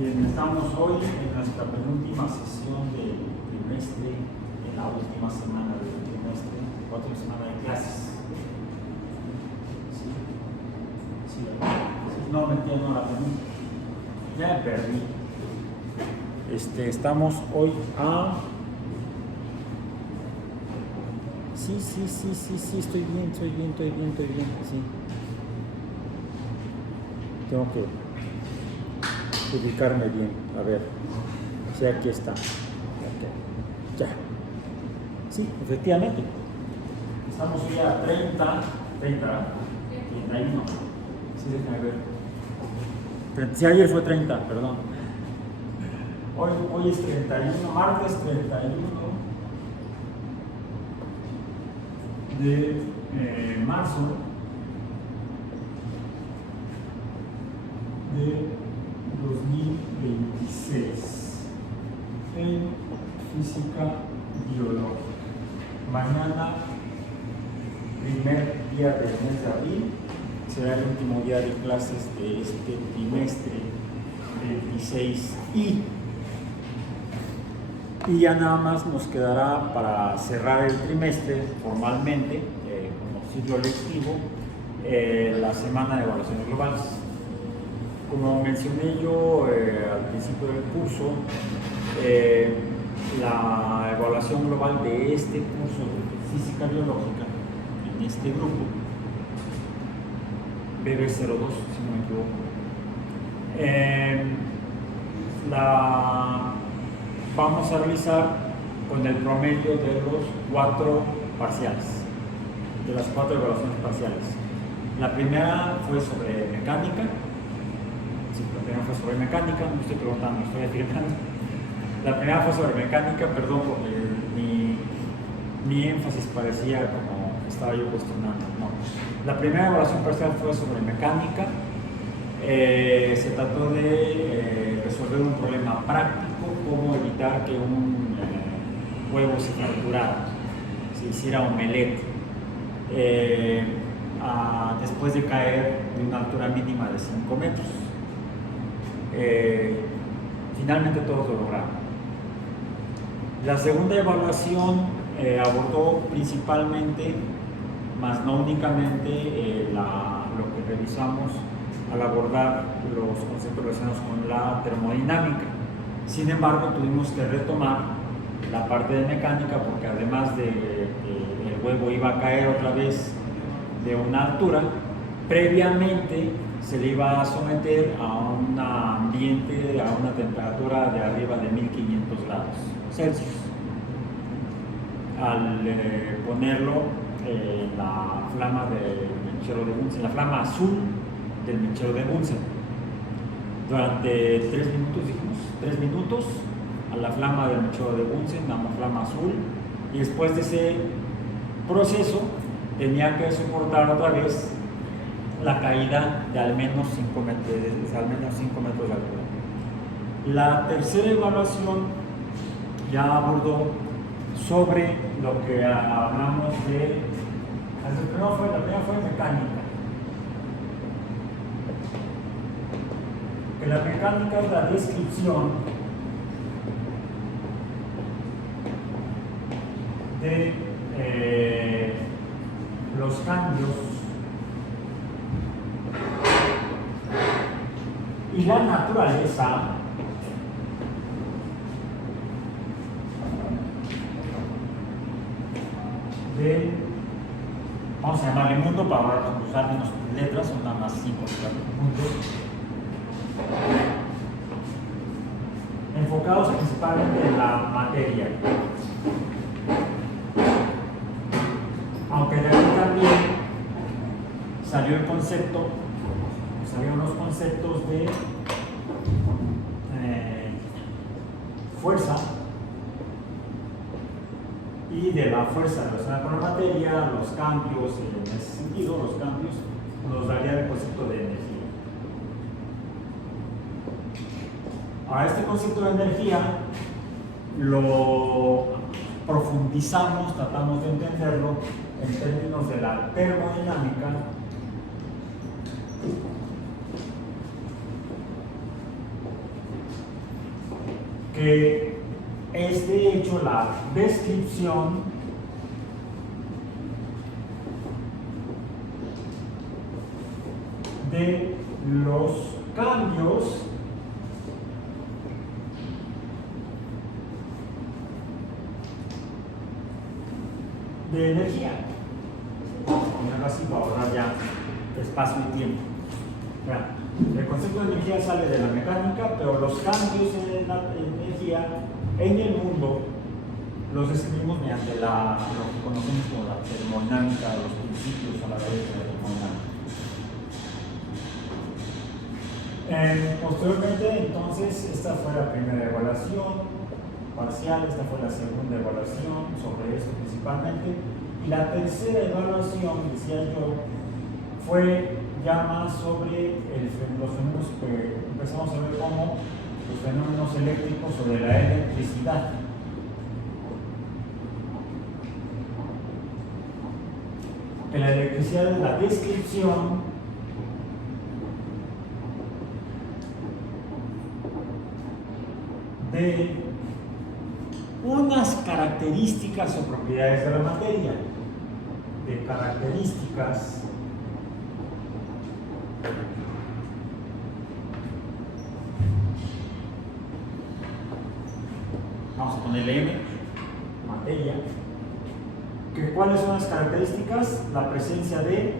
Bien, estamos hoy en nuestra penúltima sesión del trimestre, en la última semana del trimestre, cuarta semana de clases. Sí, no me entiendo la penúltima. Ya me perdí. Estamos hoy a... Sí, estoy bien, sí. Tengo que ubicarme bien, a ver, sí, aquí está, okay. Ya, sí, efectivamente, estamos hoy a 31, sí, déjame ver, sí, ayer fue 30, perdón, hoy es 31, martes 31 de marzo de 2026 en física biológica. Mañana, primer día del mes de abril, será el último día de clases de este trimestre 26 y ya nada más nos quedará para cerrar el trimestre formalmente como ciclo lectivo la semana de evaluaciones globales. Como mencioné yo al principio del curso, la evaluación global de este curso de física biológica en este grupo, BB02, si no me equivoco, la vamos a realizar con el promedio de los 4 parciales, de las 4 evaluaciones parciales. La primera fue sobre mecánica. La primera fue sobre mecánica, no estoy preguntando, estoy afirmando. La primera fue sobre mecánica, perdón, porque mi énfasis parecía como que estaba yo cuestionando. No. La primera evaluación parcial fue sobre mecánica. Se trató de resolver un problema práctico, cómo evitar que un huevo se fracturara, se hiciera omelette, después de caer de una altura mínima de 5 metros. Finalmente todos lo lograron. La segunda evaluación abordó principalmente, más no únicamente, lo que revisamos al abordar los conceptos relacionados con la termodinámica. Sin embargo, tuvimos que retomar la parte de mecánica porque además de que el huevo iba a caer otra vez de una altura, previamente se le iba a someter a un ambiente, a una temperatura de arriba de 1500 grados Celsius. Al ponerlo en la flama del mechero de Bunsen, la flama azul del mechero de Bunsen, durante 3 minutos, dijimos, 3 minutos a la flama del mechero de Bunsen, la flama azul, y después de ese proceso tenía que soportar otra vez la caída de al menos 5 metros de altura. La tercera evaluación ya abordó sobre lo que hablamos de... La primera fue mecánica. Que la mecánica es la descripción de los cambios y la naturaleza del, vamos a llamarle mundo para usar menos letras, son nada más 5 puntos, enfocados principalmente en la materia. Aunque de aquí también salieron los conceptos de fuerza y de la fuerza relacionada con la materia, los cambios, en ese sentido, los cambios nos daría el concepto de energía. Ahora, este concepto de energía lo profundizamos, tratamos de entenderlo en términos de la termodinámica que es de hecho la descripción de los cambios de energía. Ponerlo así para ahorrar ya espacio y tiempo. El concepto de energía sale de la mecánica, pero los cambios en la energía en el mundo los describimos mediante lo que conocemos como la termodinámica, los principios a la vez de la termodinámica. Posteriormente, entonces, esta fue la primera evaluación parcial, esta fue la segunda evaluación sobre esto principalmente, y la tercera evaluación, decía yo, fue ya más sobre los fenómenos que empezamos a ver como los fenómenos eléctricos sobre la electricidad. Que la electricidad es la descripción de unas características o propiedades de la materia, de características vamos a ponerle M, materia. ¿Cuáles son las características? La presencia de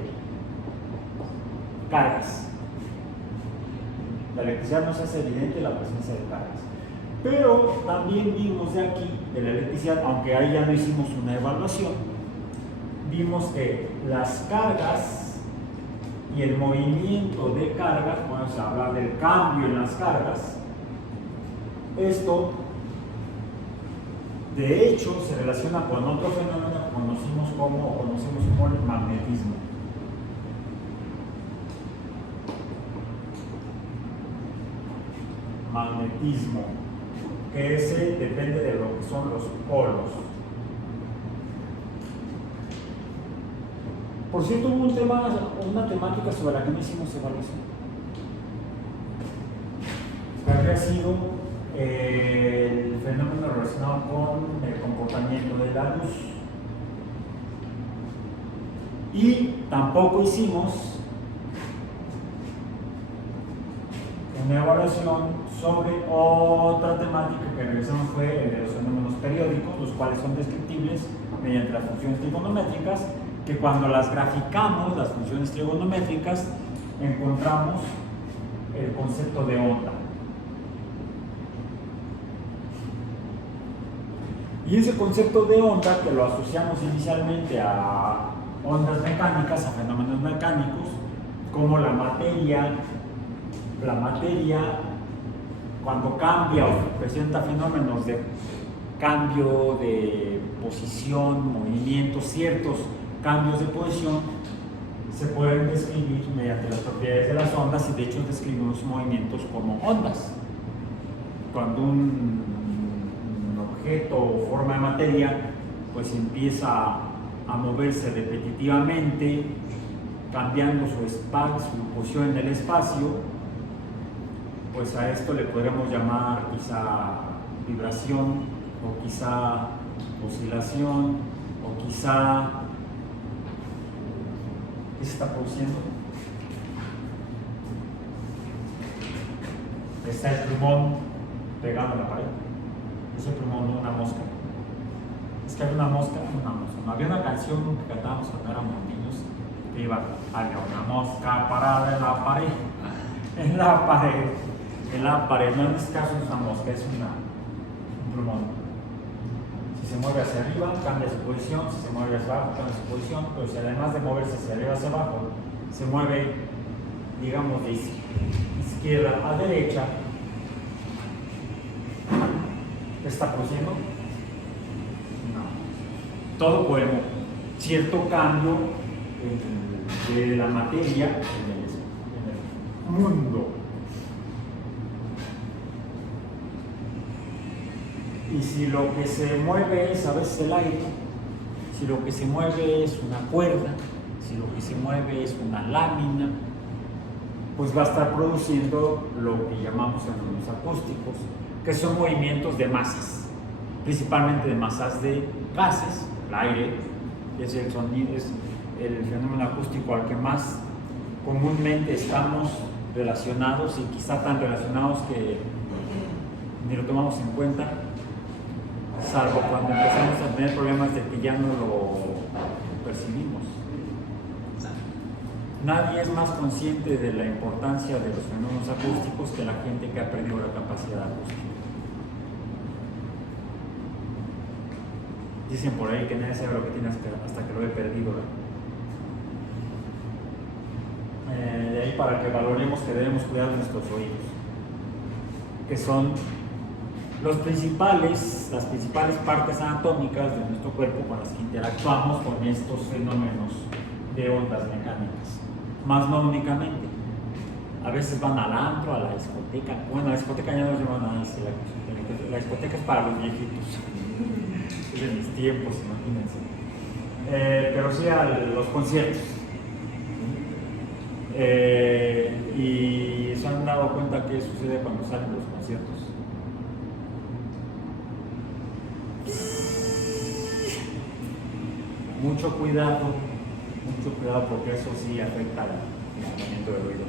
cargas. La electricidad nos hace evidente la presencia de cargas. Pero también vimos de aquí, de la electricidad, aunque ahí ya no hicimos una evaluación, vimos que las cargas y el movimiento de cargas, vamos a hablar del cambio en las cargas, esto de hecho se relaciona con otro fenómeno que conocemos como el magnetismo. Magnetismo, que ese depende de lo que son los polos. Por cierto, hubo una temática sobre la que no hicimos evaluación, que había sido el fenómeno relacionado con el comportamiento de la luz. Y tampoco hicimos una evaluación sobre otra temática que realizamos, fue el de los fenómenos periódicos, los cuales son descriptibles mediante las funciones trigonométricas, que cuando las graficamos, las funciones trigonométricas, encontramos el concepto de onda. Y ese concepto de onda, que lo asociamos inicialmente a ondas mecánicas, a fenómenos mecánicos, como la materia cuando cambia o presenta fenómenos de cambio de posición, movimiento, ciertos cambios de posición, se pueden describir mediante las propiedades de las ondas, y de hecho describimos movimientos como ondas. Cuando un objeto o forma de materia pues empieza a moverse repetitivamente, cambiando su posición en el espacio, pues a esto le podríamos llamar quizá vibración, o quizá oscilación, o quizá... ¿qué se está produciendo? Está el plumón pegado a la pared. Ese plumón, no una mosca. Es que había una mosca. No, había una canción que cantábamos cuando éramos niños, que iba: había una mosca parada en la pared. En la pared. No, en este caso no es una mosca, es un plumón. Si se mueve hacia arriba, cambia su posición; si se mueve hacia abajo, cambia su posición. Pero si además de moverse hacia arriba hacia abajo, se mueve, digamos, de izquierda a derecha, ¿qué está produciendo? No. Todo por cierto cambio de la materia en el mundo. Y si lo que se mueve es a veces el aire, si lo que se mueve es una cuerda, si lo que se mueve es una lámina, pues va a estar produciendo lo que llamamos fenómenos acústicos, que son movimientos de masas, principalmente de masas de gases. El aire es el sonido, es el fenómeno acústico al que más comúnmente estamos relacionados, y quizá tan relacionados que ni lo tomamos en cuenta, salvo cuando empezamos a tener problemas de que ya no lo percibimos. Nadie es más consciente de la importancia de los fenómenos acústicos que la gente que ha perdido la capacidad acústica. Dicen por ahí que nadie sabe lo que tiene hasta que lo he perdido. De ahí para que valoremos que debemos cuidar de nuestros oídos, que son las principales partes anatómicas de nuestro cuerpo con las que interactuamos con estos fenómenos de ondas mecánicas. Más no únicamente. A veces van al antro, a la discoteca. Bueno, a la discoteca ya no nos llevan a decir, la discoteca es para los viejitos. Es de mis tiempos, imagínense. Pero sí a los conciertos. Y se han dado cuenta qué sucede cuando salen los conciertos. Mucho cuidado porque eso sí afecta el funcionamiento del oído.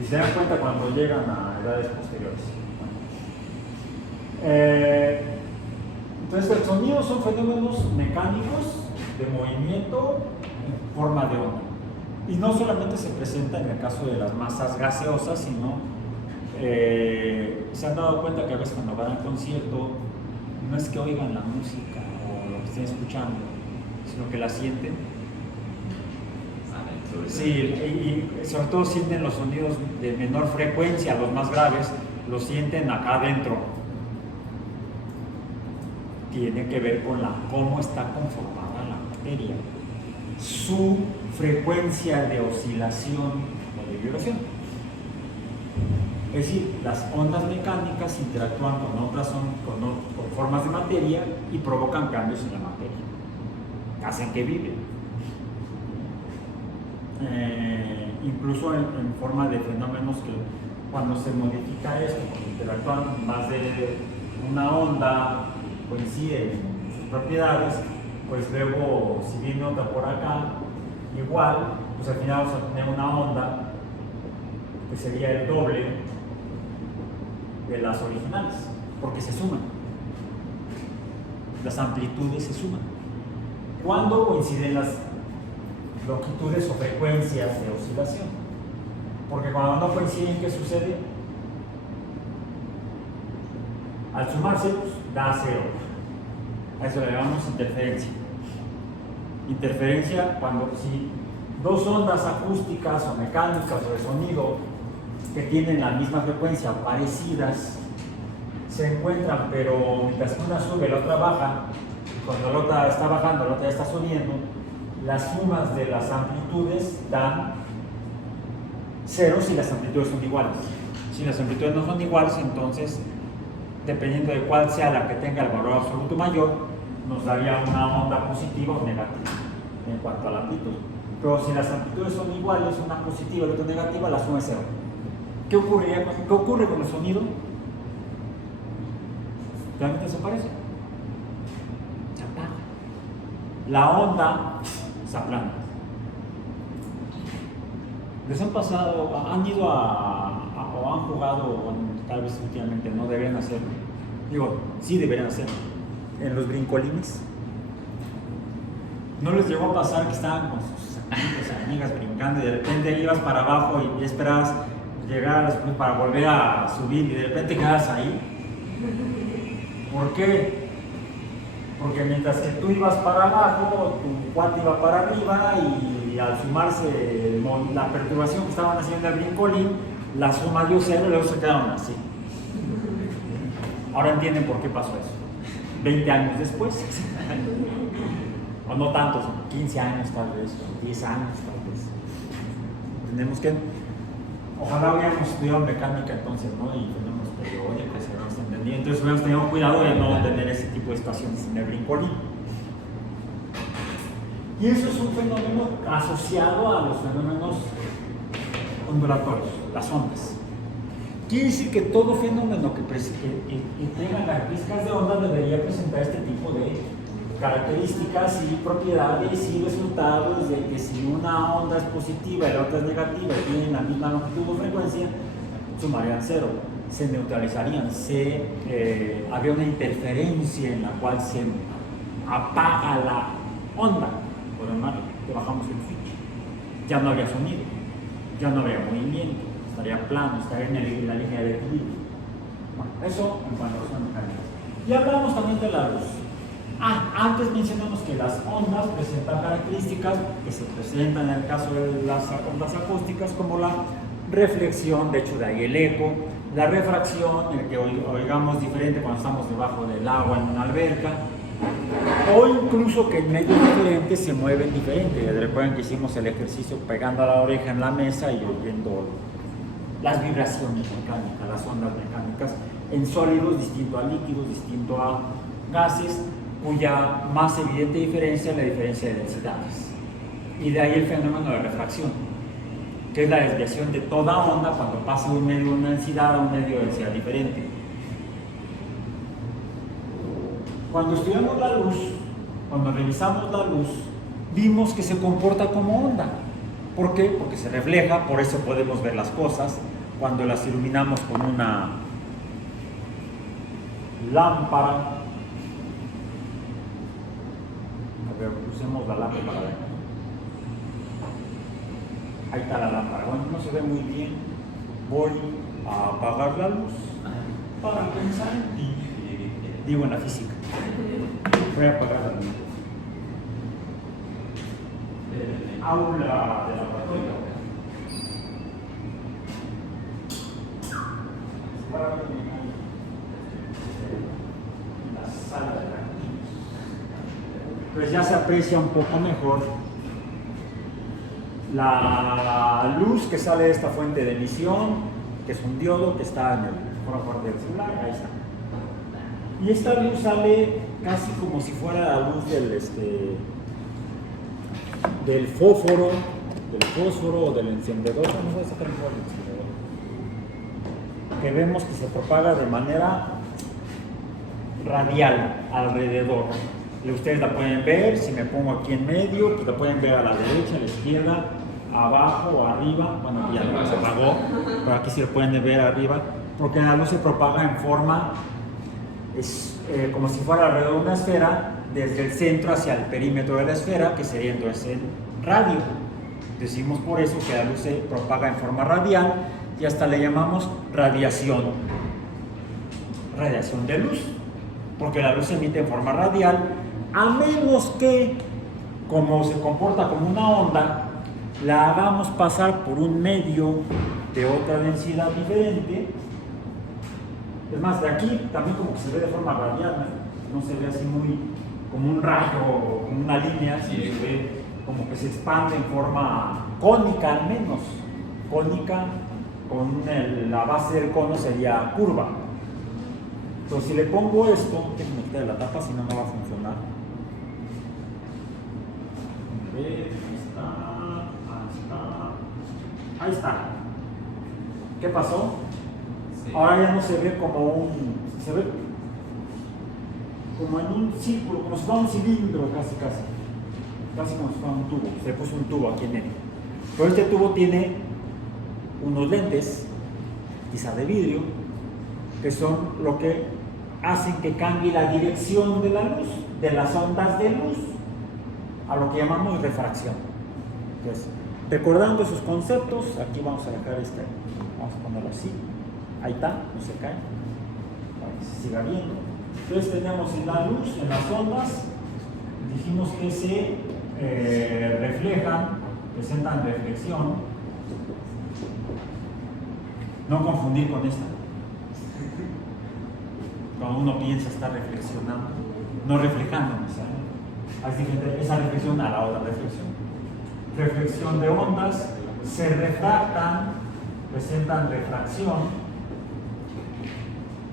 Y se dan cuenta cuando llegan a edades posteriores. Entonces el sonido son fenómenos mecánicos de movimiento en forma de onda. Y no solamente se presenta en el caso de las masas gaseosas, sino se han dado cuenta que a veces cuando van al concierto no es que oigan la música o lo que estén escuchando, sino que la sienten. Sí, y sobre todo sienten los sonidos de menor frecuencia, los más graves, los sienten acá adentro. Tiene que ver con cómo está conformada la materia, su frecuencia de oscilación o de vibración. Es decir, las ondas mecánicas interactúan con con formas de materia y provocan cambios en la materia, hacen que vibre. Incluso en forma de fenómenos que cuando se modifica esto, cuando interactúan más de una onda, coinciden en sus propiedades, pues luego si viene otra por acá, igual, pues al final vamos a tener una onda que sería el doble de las originales, porque se suman, las amplitudes se suman. ¿Cuándo coinciden las longitudes o frecuencias de oscilación? Porque cuando no coinciden, ¿qué sucede? Al sumarse, pues, da cero. A eso le llamamos interferencia. Interferencia cuando si dos ondas acústicas o mecánicas o de sonido que tienen la misma frecuencia o parecidas se encuentran, pero mientras que una sube, la otra baja, cuando la otra está bajando, la otra ya está subiendo, las sumas de las amplitudes dan cero si las amplitudes son iguales. Si las amplitudes no son iguales, entonces, dependiendo de cuál sea la que tenga el valor absoluto mayor, nos daría una onda positiva o negativa en cuanto a la amplitud. Pero si las amplitudes son iguales, una positiva y otra negativa, la suma es cero. ¿Qué ocurre con el sonido? Realmente se parece. Se apaga. La onda se aplana. ¿Les han pasado, han ido o han jugado, o tal vez últimamente no deberían hacerlo? Digo, sí deberían hacerlo. En los brincolines. ¿No les llegó a pasar que estaban con sus amigos y amigas brincando y de repente ibas para abajo y esperabas llegar para volver a subir y de repente quedas ahí? ¿Por qué? Porque mientras que tú ibas para abajo, tu cuate iba para arriba y al sumarse la perturbación que estaban haciendo el brincolín, la suma dio cero y luego se quedaron así. Ahora entienden por qué pasó eso. 20 años después, o no tantos, 15 años tal vez, 10 años tal vez. Entendemos que ojalá hubiéramos estudiado mecánica entonces, ¿no? Y tenemos periódicos, hubiéramos entendido. Entonces hubiéramos tenido cuidado de no tener ese tipo de estaciones en el brincolín. Y eso es un fenómeno asociado a los fenómenos ondulatorios, las ondas. Quiere decir que todo fenómeno que tenga características de onda debería presentar este tipo de características y propiedades y resultados de que si una onda es positiva y la otra es negativa y tienen la misma longitud o frecuencia, sumarían cero, se neutralizarían, habría una interferencia en la cual se apaga la onda, por ejemplo, que bajamos el switch, ya no habría sonido, ya no habría movimiento, estaría plano, estaría en la línea de equilibrio. Bueno, eso en cuanto a las ondas mecánicas. Y hablamos también de la luz. Antes mencionamos que las ondas presentan características que se presentan en el caso de las ondas acústicas como la reflexión, de hecho de ahí el eco, la refracción, el que oigamos diferente cuando estamos debajo del agua en una alberca, o incluso que en medios diferentes se mueven diferente. Recuerden que hicimos el ejercicio pegando a la oreja en la mesa y oyendo las vibraciones mecánicas, las ondas mecánicas, en sólidos distinto a líquidos, distinto a gases, cuya más evidente diferencia es la diferencia de densidades. Y de ahí el fenómeno de refracción, que es la desviación de toda onda cuando pasa de un medio de una densidad a un medio de densidad diferente. Cuando estudiamos la luz, cuando revisamos la luz, vimos que se comporta como onda. ¿Por qué? Porque se refleja, por eso podemos ver las cosas. Cuando las iluminamos con una lámpara, a ver, usemos la lámpara para ver. Ahí está la lámpara. Bueno, no se ve muy bien. Voy a apagar la luz para pensar en ti. Digo en la física. Voy a apagar la luz. Aula de laboratorio. La sala de la. Pues ya se aprecia un poco mejor la luz que sale de esta fuente de emisión, que es un diodo que está en el foro del celular, ahí está. Y esta luz sale casi como si fuera la luz del fósforo o del encendedor, no voy a sacar mejor el encendedor, que vemos que se propaga de manera radial alrededor. Ustedes la pueden ver, si me pongo aquí en medio, pues la pueden ver a la derecha, a la izquierda, abajo o arriba. Bueno, ya se apagó, pero aquí sí lo pueden ver arriba, porque la luz se propaga en forma, como si fuera alrededor de una esfera, desde el centro hacia el perímetro de la esfera, que sería entonces el radio. Decimos por eso que la luz se propaga en forma radial y hasta le llamamos radiación de luz, porque la luz se emite en forma radial, a menos que, como se comporta como una onda, la hagamos pasar por un medio de otra densidad diferente. Es más, de aquí también como que se ve de forma radial, no se ve así muy como un rayo o como una línea, sino se ve como que se expande en forma cónica, al menos cónica, con la base del cono sería curva. Entonces si le pongo esto, déjenme quitar la tapa, si no, no va a funcionar. Ahí está. ¿Qué pasó? Sí. Ahora ya no se ve como se ve como en un círculo, como si fuera un cilindro, casi como si fuera un tubo. Se puso un tubo aquí en medio. Pero este tubo tiene unos lentes, quizá de vidrio, que son lo que hacen que cambie la dirección de la luz, de las ondas de luz, a lo que llamamos refracción. Entonces, recordando esos conceptos, aquí vamos a dejar vamos a ponerlo así, ahí está, no se cae, para que se siga viendo. Entonces tenemos en la luz, en las ondas, dijimos que se reflejan, presentan reflexión. No confundir con esta. Cuando uno piensa estar reflexionando, no reflejando, es diferente esa reflexión a la otra reflexión. Reflexión de ondas, se refractan, presentan refracción.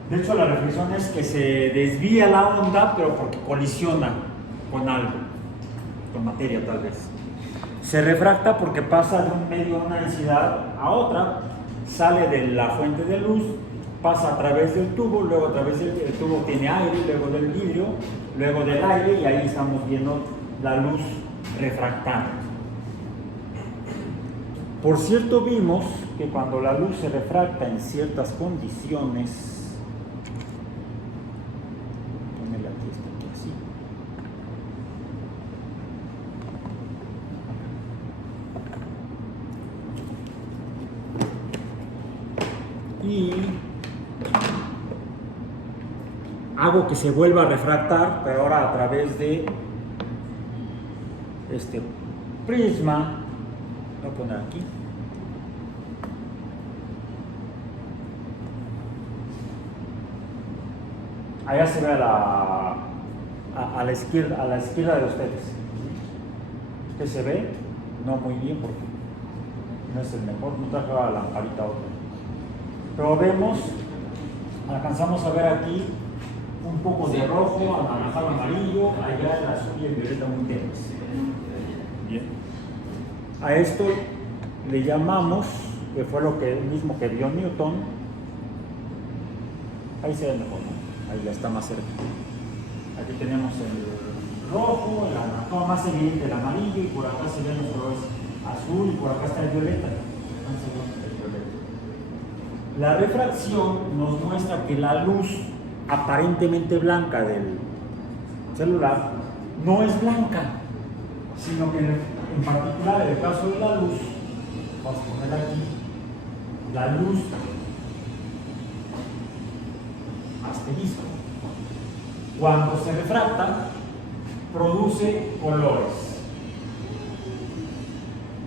De hecho, la reflexión es que se desvía la onda, pero porque colisiona con algo, con materia tal vez. Se refracta porque pasa de un medio de una densidad a otra, sale de la fuente de luz, pasa a través del tubo, luego a través del tubo tiene aire, luego del vidrio, luego del aire, y ahí estamos viendo la luz refractada. Por cierto, vimos que cuando la luz se refracta en ciertas condiciones, ponele aquí, así. Y hago que se vuelva a refractar, pero ahora a través de este prisma. Voy a poner aquí. Allá se ve a la izquierda de ustedes. ¿Qué se ve? No muy bien porque no es el mejor, no traje la lamparita otra. Pero vemos, alcanzamos a ver aquí un poco de rojo, anaranjado, amarillo, allá el azul y el violeta muy tenues. Bien. A esto le llamamos, que fue lo mismo que vio Newton. Ahí se ve mejor, ¿no? Ahí ya está más cerca. Aquí tenemos el rojo, el anaranjado, más evidente el amarillo, y por acá se ven los colores azul, y por acá está el violeta. La refracción nos muestra que la luz aparentemente blanca del celular no es blanca, sino que en particular en el caso de la luz, vamos a poner aquí, la luz asterisco, cuando se refracta, produce colores.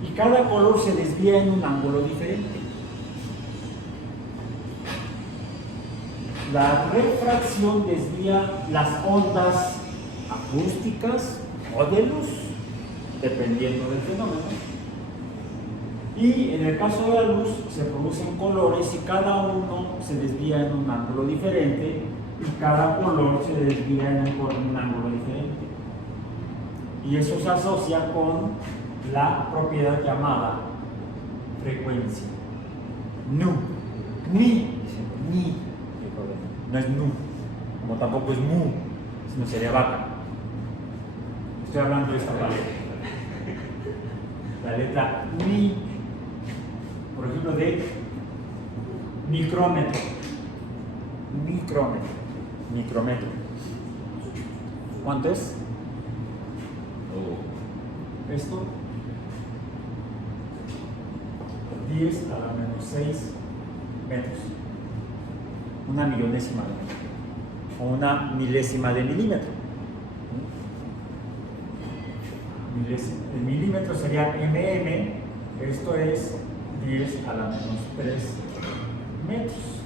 Y cada color se desvía en un ángulo diferente. La refracción desvía las ondas acústicas o de luz, dependiendo del fenómeno. Y en el caso de la luz se producen colores y cada uno se desvía en un ángulo diferente, y cada color se desvía en un ángulo diferente. Y eso se asocia con la propiedad llamada frecuencia. Nu. Ni. Ni. No es nu, como tampoco es mu, sino sería vaca. Estoy hablando de esta palabra. La letra ni, por ejemplo, de micrómetro. Micrómetro. Micrómetro. ¿Cuánto es? Esto. 10 a la menos 6 metros. Una millonésima de metro, o una milésima de milímetro. El milímetro sería mm, esto es 10 a la menos 3 metros.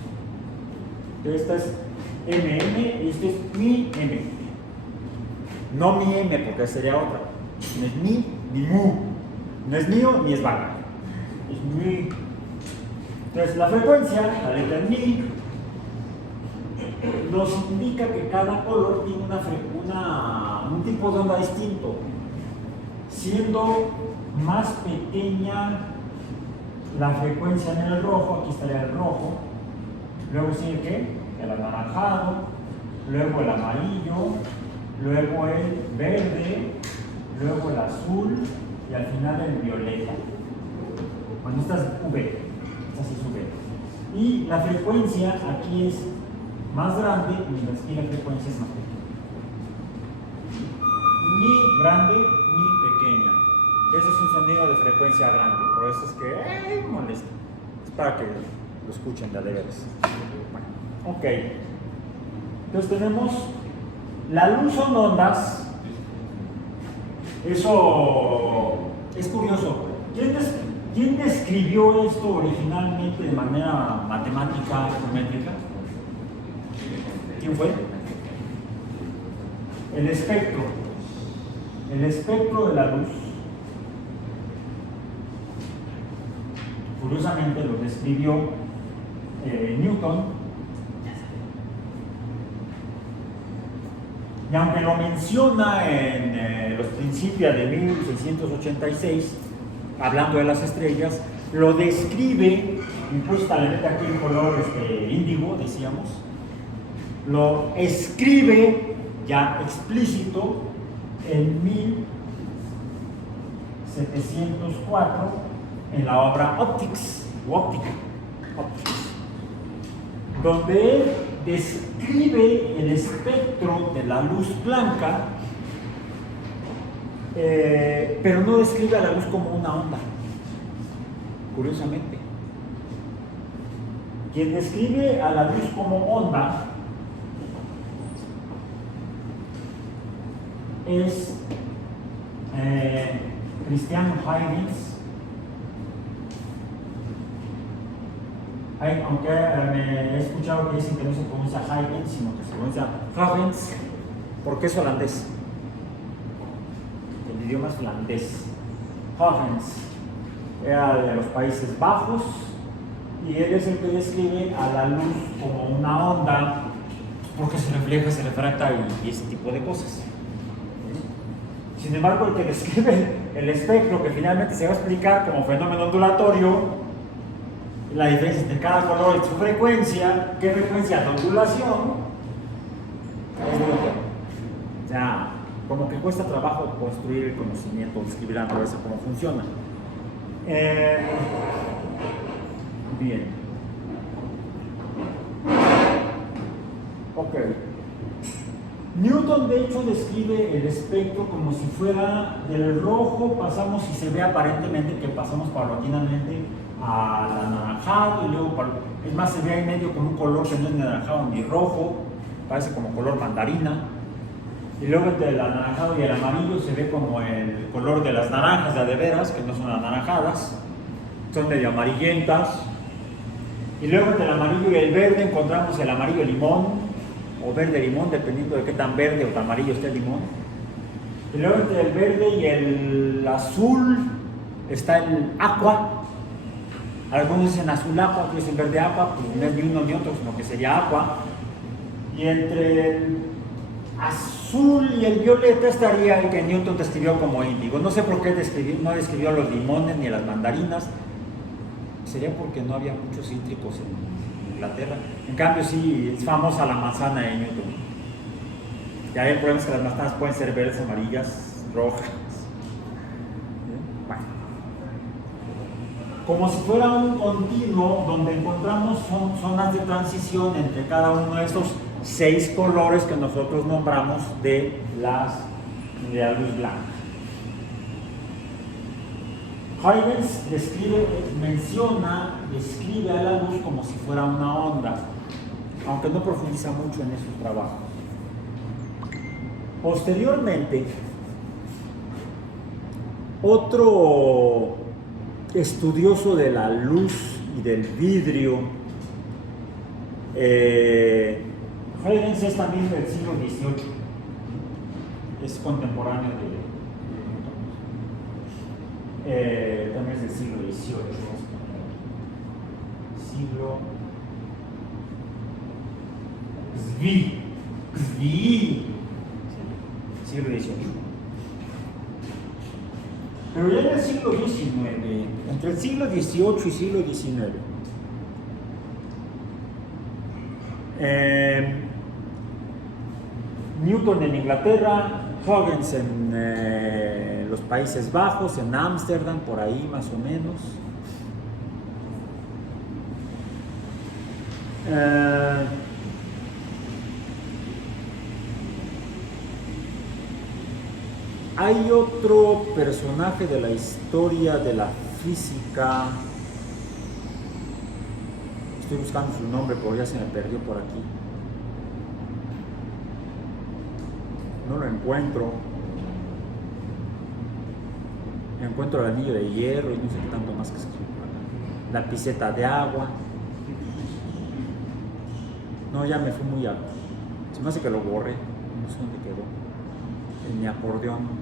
Entonces esta es mm y esto es mi m. No mi m, porque sería otra. No es mi ni mu. No es mío ni es vaca. Es mi. Entonces la frecuencia, la letra mi, nos indica que cada color tiene un tipo de onda distinto, siendo más pequeña la frecuencia en el rojo. Aquí estaría el rojo, luego sigue ¿qué? El anaranjado, luego el amarillo, luego el verde, luego el azul y al final el violeta. Bueno, esta es V, esta sí es V. Y la frecuencia aquí es más grande, mientras que la frecuencia es más pequeña. Ni grande ni pequeña. Ese es un sonido de frecuencia grande, por eso es que molesta. Es para que lo escuchen de veras. Bueno, ok. Entonces tenemos la luz son ondas. Eso es curioso. ¿Quién describió esto originalmente de manera matemática, geométrica? ¿Quién fue? El espectro. El espectro de la luz. Curiosamente lo describió Newton. Y aunque lo menciona en los Principia de 1686, hablando de las estrellas, lo describe, incluso hasta le mete aquí el color índigo, decíamos, lo escribe ya explícito en 1704 en la obra Optics, donde él describe el espectro de la luz blanca, pero no describe a la luz como una onda, curiosamente. Quien describe a la luz como onda es Christian Huygens, aunque me he escuchado que dicen que no se pronuncia Huygens, sino que se pronuncia Huygens, porque es holandés. El idioma es holandés. Huygens era de los Países Bajos y él es el que describe a la luz como una onda, porque se refleja, se refracta y ese tipo de cosas. Sin embargo, el que describe el espectro, que finalmente se va a explicar como fenómeno ondulatorio, la diferencia entre cada color y su frecuencia, qué frecuencia de ondulación, es Newton. O sea, como que cuesta trabajo construir el conocimiento, describir a través de cómo funciona. Bien. Ok. Newton de hecho describe el espectro como si fuera del rojo, pasamos y se ve aparentemente que pasamos paulatinamente al anaranjado y luego, es más, se ve ahí medio con un color que no es ni anaranjado ni rojo, parece como color mandarina, y luego entre el anaranjado y el amarillo se ve como el color de las naranjas de veras, que no son anaranjadas, son medio amarillentas, y luego entre el amarillo y el verde encontramos el amarillo limón o verde limón, dependiendo de qué tan verde o tan amarillo esté el limón. Y luego entre el verde y el azul está el aqua. Algunos dicen azul aqua, otros dicen verde aqua, pues no es ni uno ni otro, sino que sería aqua. Y entre el azul y el violeta estaría el que Newton describió como índigo. No sé por qué no describió los limones ni las mandarinas. Sería porque no había muchos cítricos en Inglaterra. En cambio, sí, es famosa la manzana de Newton. Y ahí el problema es que las manzanas pueden ser verdes, amarillas, rojas. Bueno. Como si fuera un continuo donde encontramos zonas de transición entre cada uno de esos 6 colores que nosotros nombramos de la luz blanca. Huygens describe a la luz como si fuera una onda, aunque no profundiza mucho en esos trabajos. Posteriormente, otro estudioso de la luz y del vidrio, Huygens es también del siglo XVIII, es contemporáneo de también es del siglo XVIII, siglo XVIII. Pero ya en el siglo XIX, entre el siglo XVIII y siglo XIX, Newton en Inglaterra, Huygens en los Países Bajos, en Ámsterdam, por ahí más o menos. Hay otro personaje de la historia de la física, estoy buscando su nombre, pero ya se me perdió por aquí. No lo encuentro. Encuentro el anillo de hierro y no sé qué tanto más que escribir. La piseta de agua. No, ya me fui muy alto. Se me hace que lo borré. No sé dónde quedó. En mi acordeón.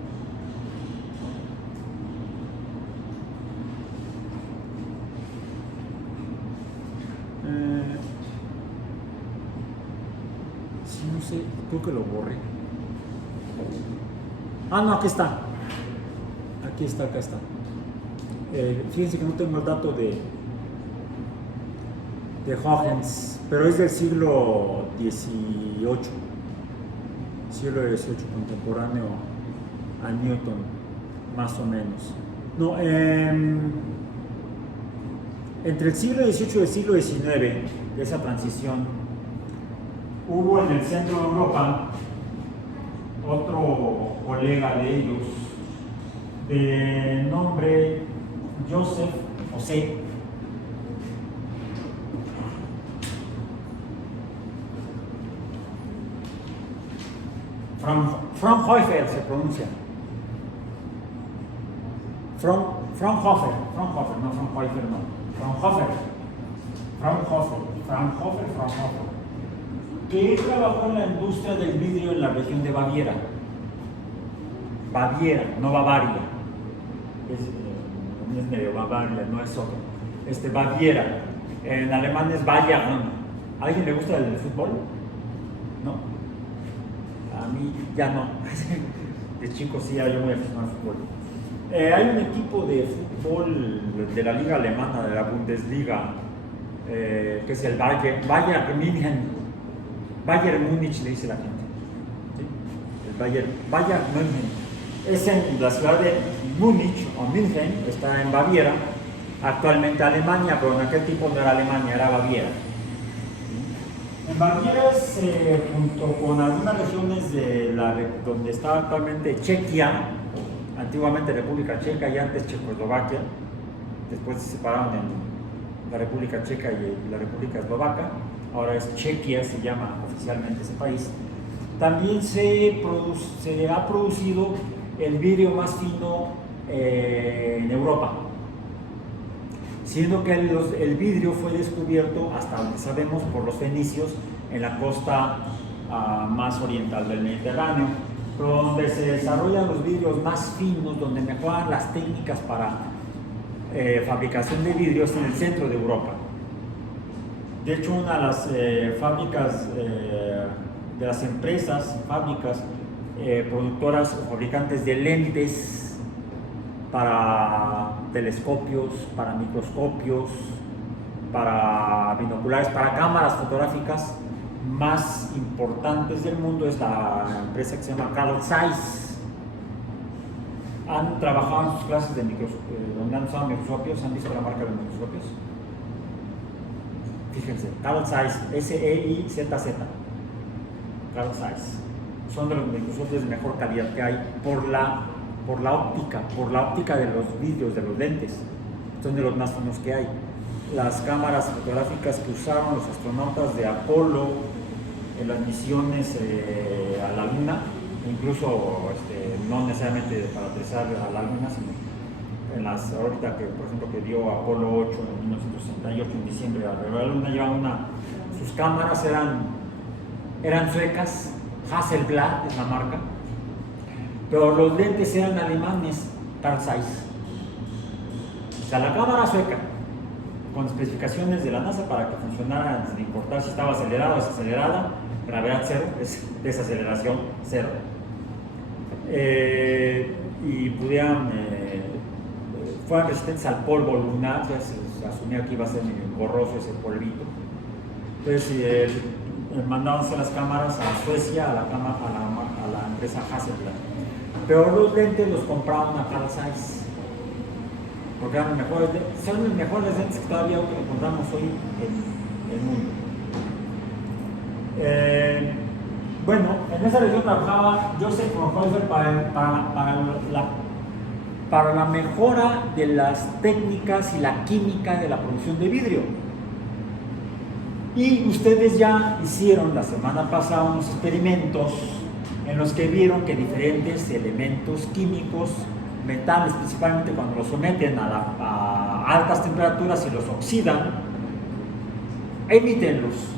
Sí, no sé. Creo que lo borré. Ah, no, aquí está. Acá está. Fíjense que no tengo el dato de Huygens, pero es del siglo XVIII, contemporáneo a Newton, más o menos. No, entre el siglo XVIII y el siglo XIX, de esa transición, hubo en el centro de Europa otro colega de ellos, de nombre José Fraunhofer se pronuncia. Fraunhofer, no Fraunhofer, no. Fraunhofer, que él trabajó en la industria del vidrio en la región de Baviera. No Bavaria. Es medio Bavaria, no es otro. Baviera. En alemán es Bayern. ¿A alguien le gusta el fútbol? ¿No? A mí ya no. De chico sí, yo muy aficionado al fútbol. Hay un equipo de fútbol de la liga alemana, de la Bundesliga, que es el Bayern Múnich, le dice la gente. ¿Sí? El Bayern Múnich. Es en la ciudad de Múnich o München, está en Baviera, actualmente Alemania, pero en aquel tiempo no era Alemania, era Baviera. En Baviera es, junto con algunas regiones donde está actualmente Chequia, antiguamente República Checa y antes Checoslovaquia, después se separaron en la República Checa y la República Eslovaca, ahora es Chequia, se llama oficialmente ese país. También se ha producido el vidrio más fino en Europa, siendo que el vidrio fue descubierto, hasta donde sabemos, por los fenicios en la costa más oriental del Mediterráneo, pero donde se desarrollan los vidrios más finos, donde mejoran las técnicas para fabricación de vidrios en el centro de Europa. De hecho, una de las fábricas, de las fábricas productoras o fabricantes de lentes para telescopios, para microscopios, para binoculares, para cámaras fotográficas más importantes del mundo es la empresa que se llama Carl Zeiss. Han trabajado en sus clases de donde han usado microscopios. ¿Han visto la marca de los microscopios? Fíjense, Carl Zeiss, S-E-I-Z-Z. Carl Zeiss. Son de los microscopios de mejor calidad que hay por la óptica de los vidrios, de los lentes. Son de los más finos que hay. Las cámaras fotográficas que usaron los astronautas de Apolo en las misiones a la Luna, incluso no necesariamente para aterrizar a la Luna, sino en las órbita que, por ejemplo, que dio Apolo 8 en 1968, en diciembre, alrededor de la Luna, llevaban sus cámaras eran suecas. Hasselblad es la marca, pero los lentes eran alemanes, Carl Zeiss. O sea, la cámara sueca, con especificaciones de la NASA para que funcionara sin importar si estaba acelerada o desacelerada, gravedad cero, desaceleración cero, y pudieran, fueran resistentes al polvo lunar. Ya se asumía que iba a ser borroso ese polvito. Entonces, mandaban hacer las cámaras a Suecia, a la empresa Hasselblad. Pero los lentes los compraban a Carl Zeiss, porque eran son los mejores lentes que todavía encontramos hoy en el mundo. Bueno, en esa región trabajaba Joseph Fraunhofer para la mejora de las técnicas y la química de la producción de vidrio. Y ustedes ya hicieron la semana pasada unos experimentos en los que vieron que diferentes elementos químicos, metales principalmente, cuando los someten a altas temperaturas y los oxidan, emiten luz.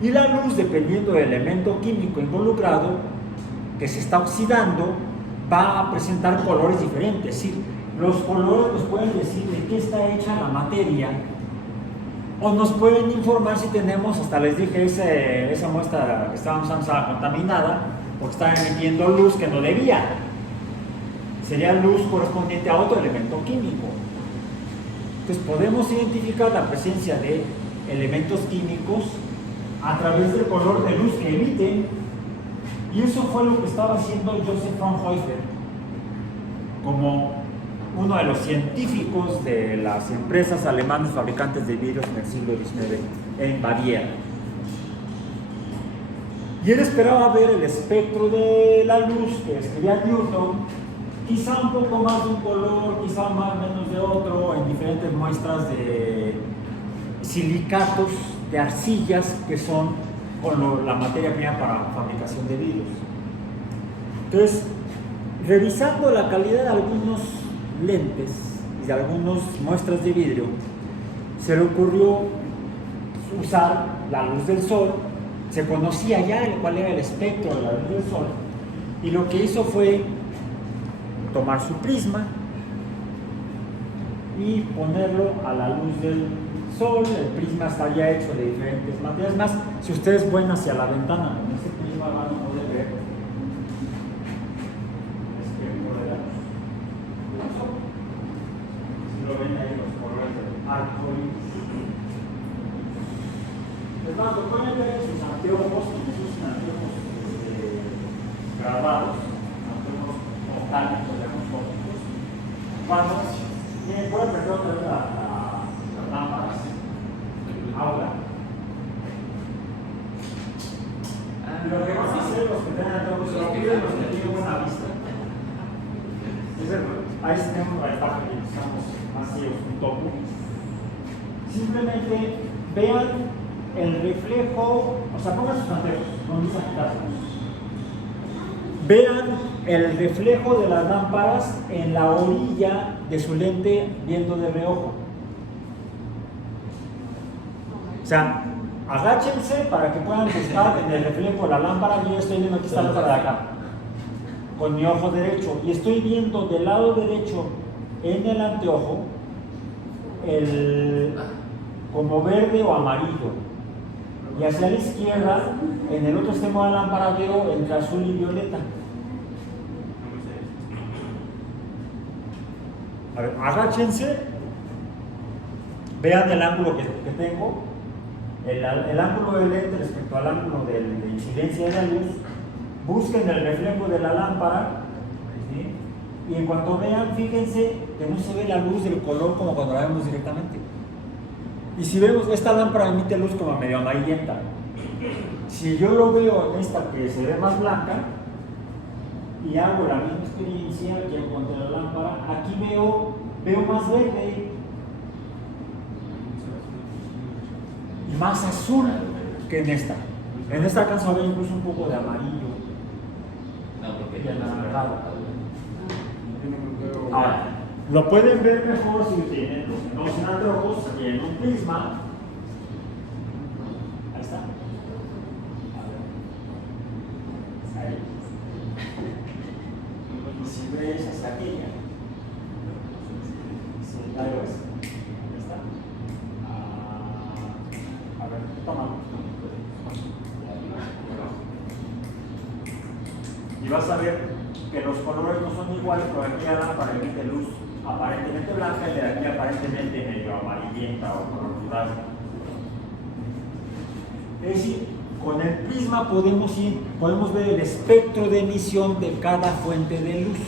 Y la luz, dependiendo del elemento químico involucrado que se está oxidando, va a presentar colores diferentes. Es decir, los colores nos pueden decir de qué está hecha la materia, o nos pueden informar si tenemos, hasta les dije, esa muestra que estábamos usando estaba contaminada porque estaba emitiendo luz que no debía. sería luz correspondiente a otro elemento químico. Entonces podemos identificar la presencia de elementos químicos a través del color de luz que emiten, y eso fue lo que estaba haciendo Joseph Fraunhofer como uno de los científicos de las empresas alemanas fabricantes de vidrios en el siglo XIX en Baviera. Y él esperaba ver el espectro de la luz que escribía Newton, quizá un poco más de un color, quizá más menos de otro, en diferentes muestras de silicatos, de arcillas, que son con la materia prima para fabricación de vidrios. Entonces, revisando la calidad de algunos lentes y de algunas muestras de vidrio, se le ocurrió usar la luz del sol. Se conocía ya cuál era el espectro de la luz del sol, y lo que hizo fue tomar su prisma y ponerlo a la luz del sol. El prisma está ya hecho de diferentes materiales. Más, si ustedes ven hacia la ventana, en este prisma van a poder ver el espectro de la luz. Si lo ven ahí, los colores del arco iris. Es más, lo pueden ver en sus anteojos, sus anteojos grabados, anteojos octánicos, digamos, ópticos. Cuando pueden prender otra vez las lámparas, ahora. Lo que vamos a hacer los que tengan anteojos, se lo piden los que tienen buena vista. Ahí tenemos la ventaja que estamos más ciegos un topo. Simplemente vean el reflejo, o sea, pongan sus anteojos, no necesitan quitárselos. Vean el reflejo de las lámparas en la orilla de su lente viendo de reojo. O sea, agáchense para que puedan buscar en el reflejo de la lámpara. Yo estoy viendo aquí esta lámpara de acá, con mi ojo derecho, y estoy viendo del lado derecho en el anteojo como verde o amarillo. Y hacia la izquierda, en el otro extremo de la lámpara, veo entre azul y violeta. A ver, agáchense, vean el ángulo que tengo, el ángulo del lente respecto al ángulo de incidencia de la luz. Busquen el reflejo de la lámpara, ¿sí? Y en cuanto vean, fíjense que no se ve la luz del color como cuando la vemos directamente. Y si vemos, esta lámpara emite luz como medio amarillenta. Si yo lo veo en esta que se ve más blanca y hago la misma experiencia que en cuanto a la lámpara, aquí veo más verde y más azul que en esta. En esta alcanzo a ver incluso un poco de amarillo y anaranjado. Ahora, lo pueden ver mejor si tienen los anteojos y en un prisma. Ahí está. Ahí. Y si ves hacia aquella. Sí, ahí lo ves. Ahí está. A ver, tómalo. Y vas a ver que los colores no son iguales, pero aquí la lámpara emite luz aparentemente blanca y de aquí aparentemente medio amarillenta o color durazno. Es decir, con el prisma podemos ver el espectro de emisión de cada fuente de luz.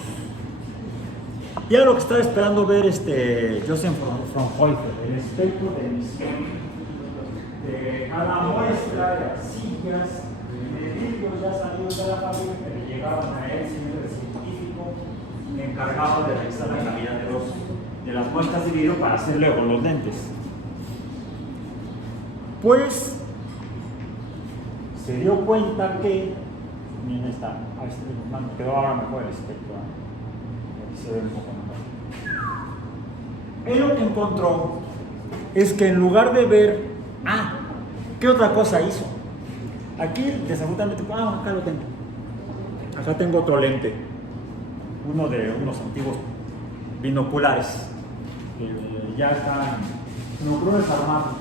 Y ahora lo que estaba esperando ver Joseph Fraunhofer, el espectro de emisión de cada muestra de arcillas, de vidrios ya salidos de la fábrica que le llegaban a él, siendo el científico encargado de revisar la calidad de las muestras de vidrio para hacer luego los lentes. Pues se dio cuenta que, miren, quedó ahora mejor el espectro, aquí se ve un poco mejor. Él lo que encontró es que en lugar de ver, ¿qué otra cosa hizo? Aquí, desafortunadamente, acá lo tengo. Acá tengo otro lente, uno de unos antiguos binoculares, que ya están binoculares armados.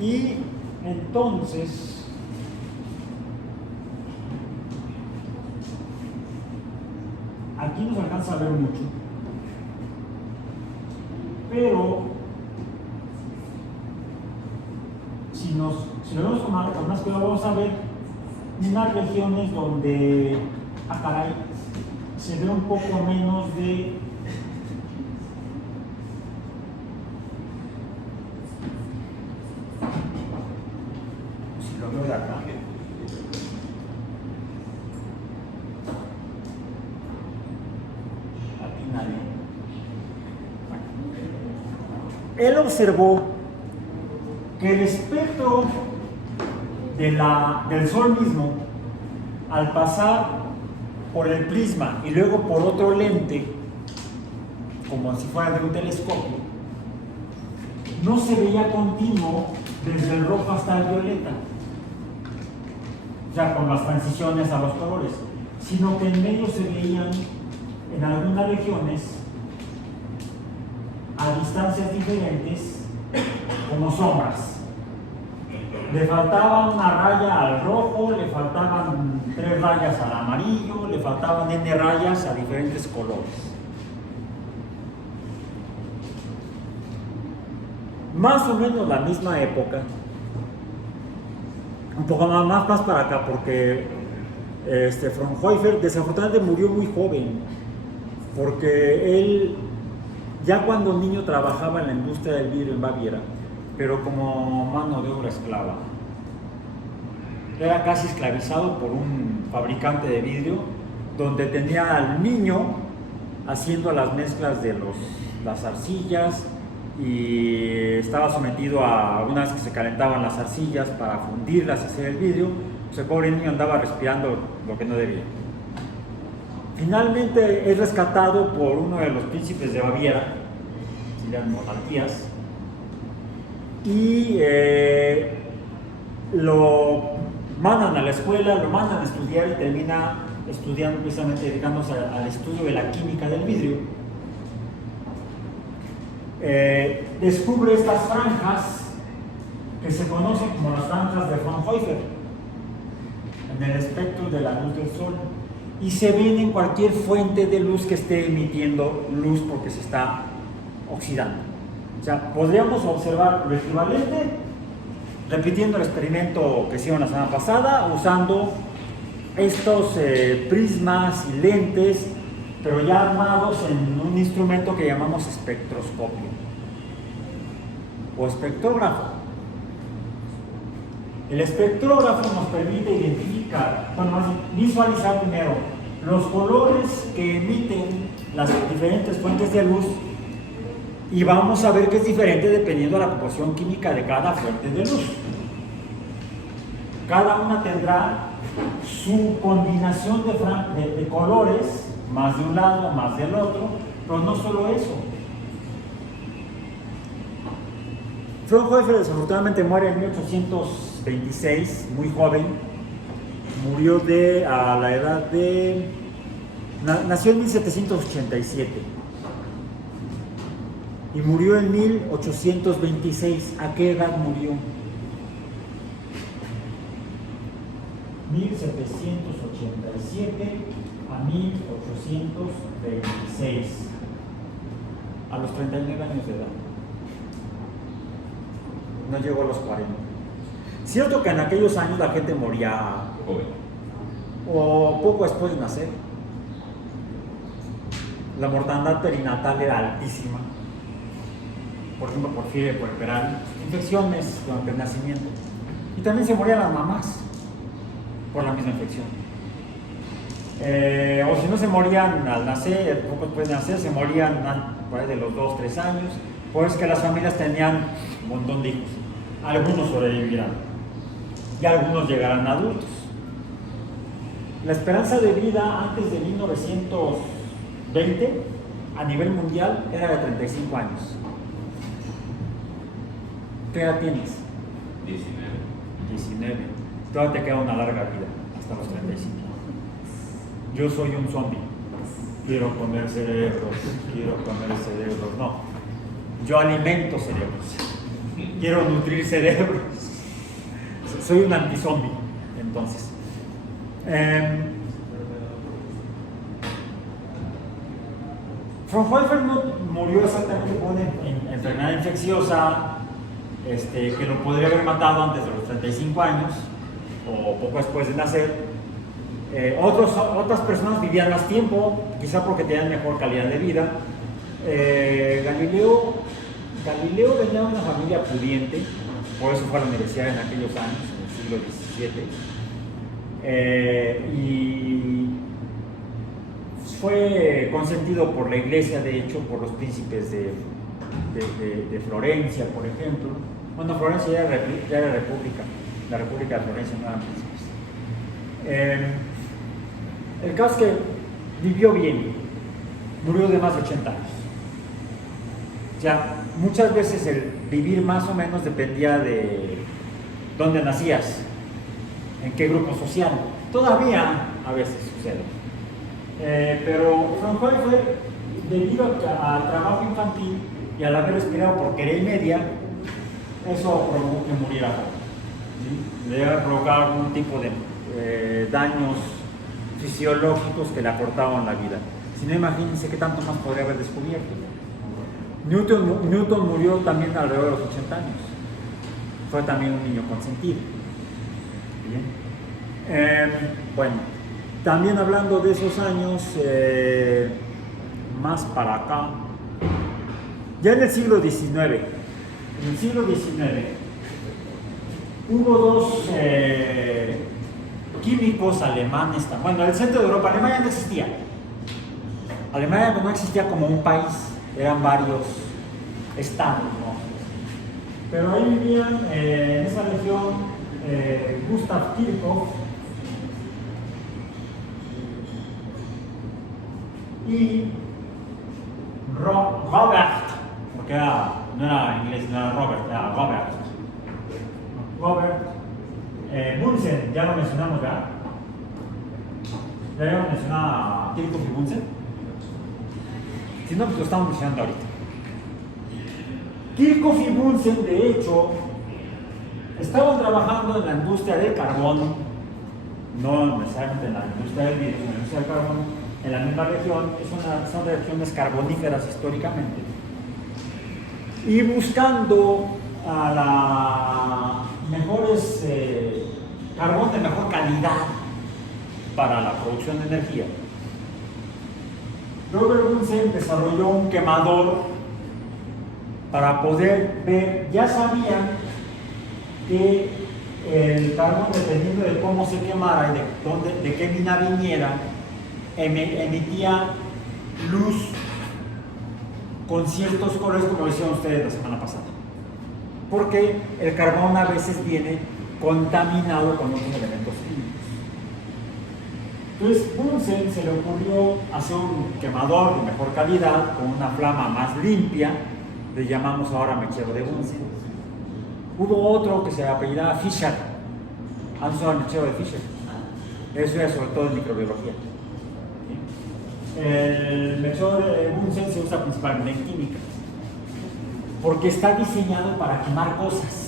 Y entonces, aquí no se alcanza a ver mucho, pero si lo vemos con más cuidado, vamos a ver unas regiones donde, caray, se ve un poco menos de de acá. Aquí nadie. Él observó que el espectro del Sol mismo, al pasar por el prisma y luego por otro lente, como si fuera de un telescopio, no se veía continuo desde el rojo hasta el violeta, o sea, con las transiciones a los colores, sino que en medio se veían en algunas regiones a distancias diferentes como sombras. Le faltaba una raya al rojo, le faltaban 3 rayas al amarillo, le faltaban n rayas a diferentes colores. Más o menos la misma época, un poco más para acá, porque Fraunhofer desafortunadamente murió muy joven, porque él ya cuando niño trabajaba en la industria del vidrio en Baviera, pero como mano de obra esclava. Era casi esclavizado por un fabricante de vidrio, donde tenía al niño haciendo las mezclas de las arcillas, y estaba sometido a, una vez que se calentaban las arcillas para fundirlas y hacer el vidrio, pues el pobre niño andaba respirando lo que no debía. Finalmente es rescatado por uno de los príncipes de Baviera, serían monarquías, y lo mandan a la escuela, lo mandan a estudiar y termina estudiando, precisamente dedicándose al estudio de la química del vidrio. Descubre estas franjas que se conocen como las franjas de Fraunhofer en el espectro de la luz del Sol, y se ven en cualquier fuente de luz que esté emitiendo luz porque se está oxidando. O sea, podríamos observar lo equivalente repitiendo el experimento que hicieron la semana pasada, usando estos prismas y lentes, pero ya armados en un instrumento que llamamos espectroscopio o espectrógrafo. El espectrógrafo nos permite identificar, bueno, visualizar primero los colores que emiten las diferentes fuentes de luz, y vamos a ver que es diferente dependiendo de la composición química de cada fuente de luz. Cada una tendrá su combinación de colores, más de un lado, más del otro, pero no solo eso. Fraunhofer desafortunadamente muere en 1826, muy joven. Murió a la edad de... Nació en 1787 y murió en 1826. ¿A qué edad murió? 1787 a 1826, a los 39 años de edad. No llegó a los 40. Cierto que en aquellos años la gente moría joven o poco después de nacer. La mortandad perinatal era altísima, por ejemplo por fiebre puerperal, infecciones durante el nacimiento, y también se morían las mamás por la misma infección. O si no se morían al nacer, poco después de nacer, se morían por ahí de los 2-3 años, pues que las familias tenían un montón de hijos. Algunos sobrevivirán y algunos llegarán adultos. La esperanza de vida antes de 1920 a nivel mundial era de 35 años. ¿Qué edad tienes? 19. Todavía te queda una larga vida, hasta los 35. Yo soy un zombie. Quiero comer cerebros. No. Yo alimento cerebros. Quiero nutrir cerebros. Soy un antizombie, entonces. Fraunhofer no murió exactamente por una enfermedad infecciosa que lo podría haber matado antes de los 35 años o poco después de nacer. Otras personas vivían más tiempo, quizá porque tenían mejor calidad de vida. Galileo venía de una familia pudiente, por eso fue a la universidad en aquellos años, en el siglo XVII. Y fue consentido por la iglesia, de hecho, por los príncipes de Florencia, por ejemplo. Bueno, Florencia ya era república, la República de Florencia no eran príncipes. El caso es que vivió bien, murió de más de 80 años. O sea, muchas veces el vivir más o menos dependía de dónde nacías, en qué grupo social. Todavía a veces sucede. Pero Fraunhofer, debido al trabajo infantil y al haber respirado por porquería y media, eso provocó que muriera joven. ¿Sí? Le iba a provocar algún tipo de daños fisiológicos que le acortaban la vida. Si no, imagínense qué tanto más podría haber descubierto. Newton murió también alrededor de los 80 años. Fue también un niño consentido. Bien. Bueno, también hablando de esos años, más para acá, ya en el siglo XIX, hubo dos químicos alemanes, bueno, el centro de Europa. Alemania no existía. Alemania no existía como un país, eran varios estados, ¿no? Pero ahí vivían en esa región Gustav Kirchhoff y Robert, porque no era inglés, no era Robert, era Robert Bunsen, ya lo mencionamos, ¿verdad? Ya habíamos mencionado a Kirchhoff y Bunsen. Si no, pues lo estamos mencionando ahorita. Kirchhoff y Bunsen, de hecho, estaban trabajando en la industria del carbón, no necesariamente en la industria del vidrio, en la industria del carbón, en la misma región. Son regiones carboníferas históricamente, y buscando a mejores carbón de mejor calidad para la producción de energía. Robert Bunsen desarrolló un quemador para poder ver. Ya sabían que el carbón, dependiendo de cómo se quemara y de qué mina viniera, emitía luz con ciertos colores, como decían ustedes la semana pasada, porque el carbón a veces viene contaminado con otros elementos químicos. Entonces, Bunsen se le ocurrió hacer un quemador de mejor calidad con una flama más limpia, le llamamos ahora mechero de Bunsen. Hubo otro que se apellidaba Fischer, han usado el mechero de Fischer, eso es sobre todo en microbiología. El mechero de Bunsen se usa principalmente en química, porque está diseñado para quemar cosas.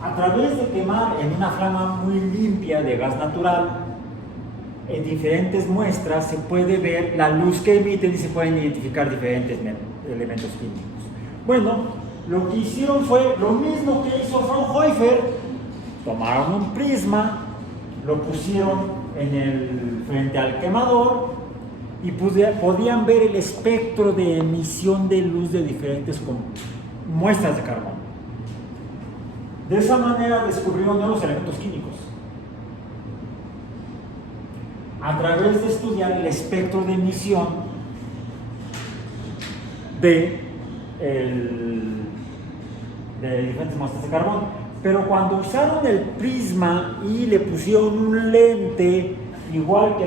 A través de quemar en una flama muy limpia de gas natural, en diferentes muestras se puede ver la luz que emiten y se pueden identificar diferentes elementos químicos. Bueno, lo que hicieron fue lo mismo que hizo Fraunhofer. Tomaron un prisma, lo pusieron frente al quemador y podían ver el espectro de emisión de luz de diferentes muestras de carbón. De esa manera descubrieron nuevos elementos químicos a través de estudiar el espectro de emisión de diferentes muestras de carbón. Pero cuando usaron el prisma y le pusieron un lente, igual que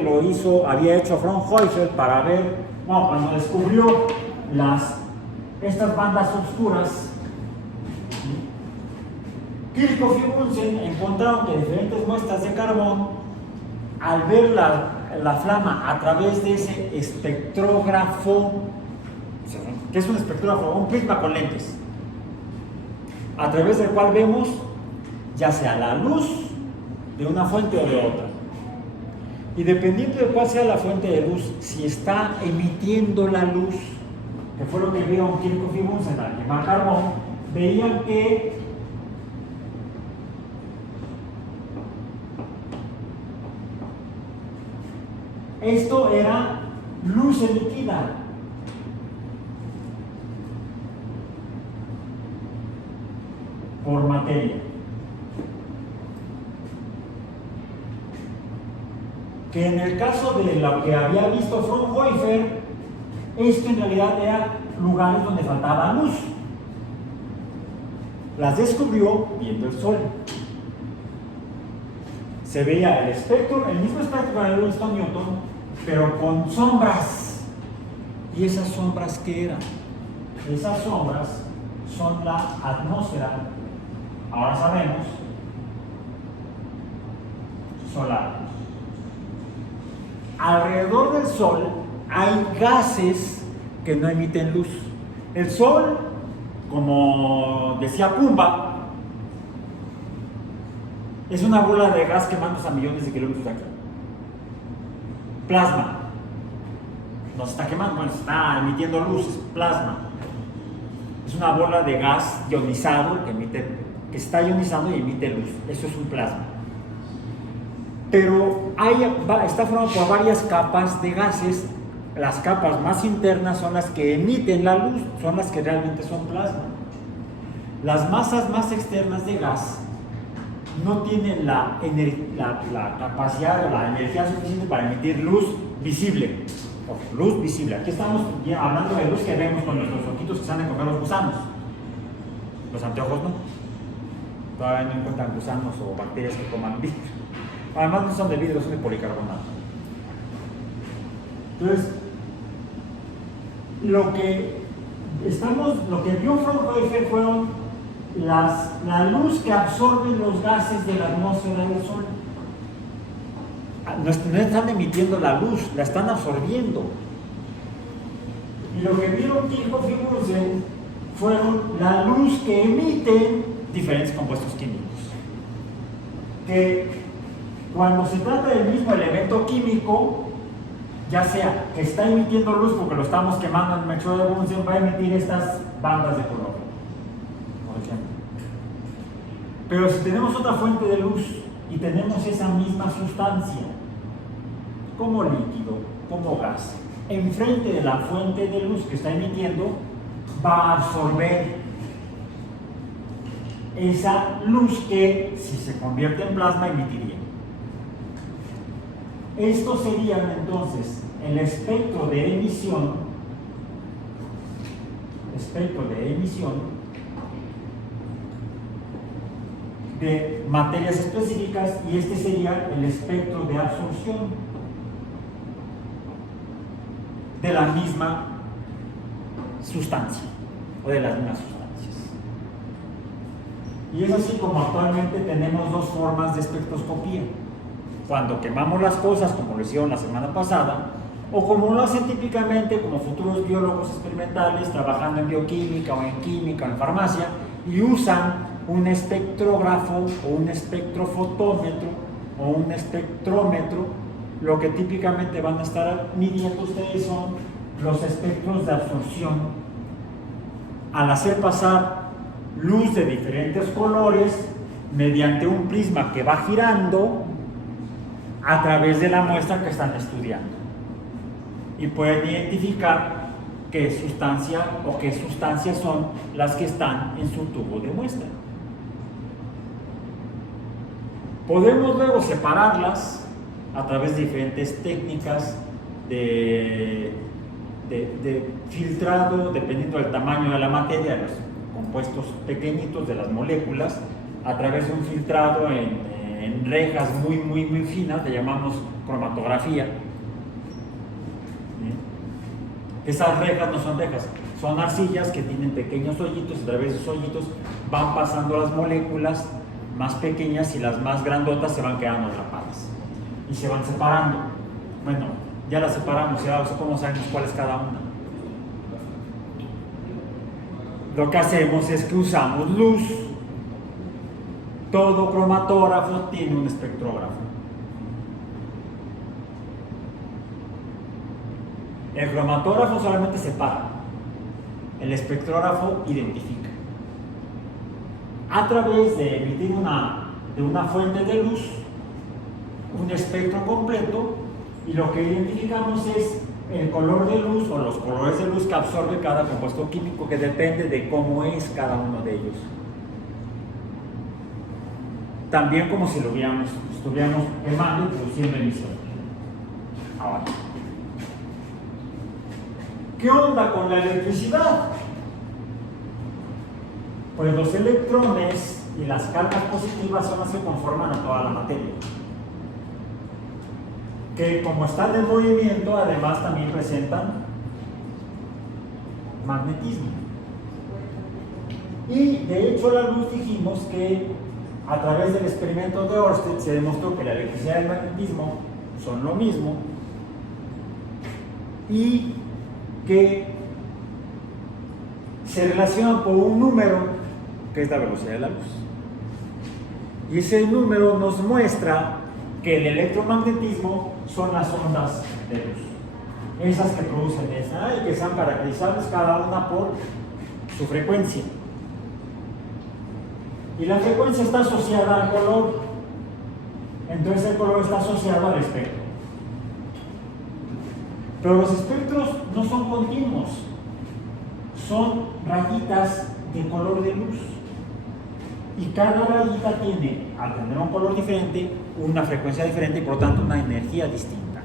había hecho Fraunhofer para ver, cuando descubrió estas bandas oscuras, Kirchhoff y Bunsen encontraron que diferentes muestras de carbón, al ver la flama a través de ese espectrógrafo, ¿qué es un espectrógrafo? Un prisma con lentes, a través del cual vemos ya sea la luz de una fuente o de otra. Y dependiendo de cuál sea la fuente de luz, si está emitiendo la luz, que fue lo que vieron Kirchhoff y Bunsen al quemar carbón, veían que esto era luz emitida. Por materia. Que en el caso de lo que había visto Fraunhofer, esto en realidad era lugares donde faltaba luz. Las descubrió viendo el sol. Se veía el espectro, el mismo espectro que había visto Newton, pero con sombras. ¿Y esas sombras qué eran? Esas sombras son la atmósfera, ahora sabemos, solar. Alrededor del Sol hay gases que no emiten luz. El Sol, como decía Pumba, es una bola de gas quemándose a millones de kilómetros de aquí. Plasma. No se está quemando, bueno, se está emitiendo luz, es plasma. Es una bola de gas ionizado que está ionizando y emite luz. Eso es un plasma. Pero está formado por varias capas de gases. Las capas más internas son las que emiten la luz, son las que realmente son plasma. Las masas más externas de gas no tienen la capacidad o la energía suficiente para emitir luz visible. Luz visible. Aquí estamos hablando de luz que vemos con nuestros ojitos que salen a comer los gusanos. Los anteojos no. Todavía no encuentran gusanos o bacterias que coman vidrio. Además no son de vidrio, son de policarbonato. Entonces, lo que vio Fraunhofer fueron la luz que absorben los gases de la atmósfera del Sol. No están emitiendo la luz, la están absorbiendo. Y lo que vieron Kirchhoff y Bunsen fueron la luz que emiten diferentes compuestos químicos. Que cuando se trata del mismo elemento químico, ya sea que está emitiendo luz porque lo estamos quemando en el mechero de Bunsen, va a emitir estas bandas de color, por ejemplo. Pero si tenemos otra fuente de luz y tenemos esa misma sustancia, como líquido, como gas, enfrente de la fuente de luz que está emitiendo, va a absorber esa luz que, si se convierte en plasma, emitiría. Esto sería entonces el espectro de emisión de materias específicas, y este sería el espectro de absorción de la misma sustancia o de las mismas sustancias. Y es así como actualmente tenemos dos formas de espectroscopía: cuando quemamos las cosas, como lo hicieron la semana pasada, o como lo hacen típicamente como futuros biólogos experimentales trabajando en bioquímica o en química o en farmacia, y usan un espectrógrafo o un espectrofotómetro o un espectrómetro. Lo que típicamente van a estar midiendo ustedes son los espectros de absorción al hacer pasar luz de diferentes colores mediante un prisma que va girando a través de la muestra que están estudiando, y pueden identificar qué sustancia o qué sustancias son las que están en su tubo de muestra. Podemos luego separarlas a través de diferentes técnicas de filtrado, dependiendo del tamaño de la materia, de los compuestos pequeñitos de las moléculas, a través de un filtrado en rejas muy finas, le llamamos cromatografía. Esas rejas no son rejas, son arcillas que tienen pequeños hoyitos, y a través de esos hoyitos van pasando las moléculas más pequeñas, y las más grandotas se van quedando atrapadas y se van separando. Bueno, ya las separamos, ya cómo sabemos cuál es cada una. Lo que hacemos es que usamos luz. Todo cromatógrafo tiene un espectrógrafo. El cromatógrafo solamente separa, el espectrógrafo identifica. A través de emitir una fuente de luz, un espectro completo, y lo que identificamos es el color de luz o los colores de luz que absorbe cada compuesto químico, que depende de cómo es cada uno de ellos. También como si lo estuviéramos quemando y produciendo emisión. Ahora, ¿qué onda con la electricidad? Pues los electrones y las cargas positivas son las que conforman a toda la materia, que como están en movimiento, además también presentan magnetismo. Y de hecho la luz, dijimos que a través del experimento de Ørsted se demostró que la electricidad y el magnetismo son lo mismo, y que se relacionan por un número que es la velocidad de la luz. Y ese número nos muestra que el electromagnetismo son las ondas de luz, esas que producen esa y que sean caracterizables cada una por su frecuencia. Y la frecuencia está asociada al color, entonces el color está asociado al espectro. Pero los espectros no son continuos, son rayitas de color de luz. Y cada rayita tiene, al tener un color diferente, una frecuencia diferente y por lo tanto una energía distinta.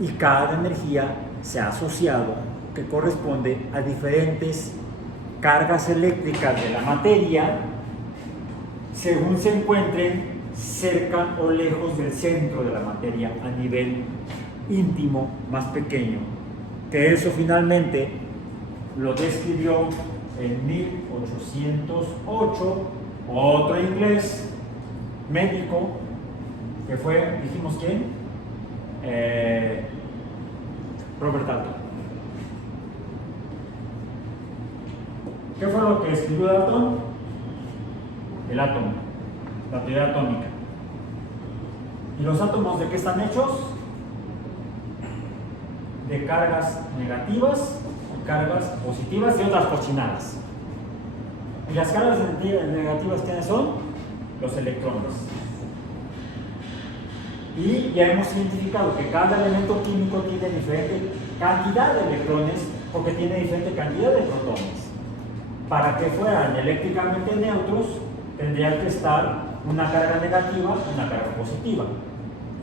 Y cada energía se ha asociado, que corresponde a diferentes cargas eléctricas de la materia, según se encuentren cerca o lejos del centro de la materia a nivel íntimo más pequeño, que eso finalmente lo describió en 1808 otro inglés médico, que fue, dijimos quién, Robert Dalton. ¿Qué fue lo que escribió Dalton? El átomo, la teoría atómica. ¿Y los átomos de qué están hechos? De cargas negativas, cargas positivas y otras cochinadas. ¿Y las cargas negativas quiénes son? Los electrones. Y ya hemos identificado que cada elemento químico tiene diferente cantidad de electrones porque tiene diferente cantidad de protones. Para que fueran eléctricamente neutros, tendría que estar una carga negativa y una carga positiva.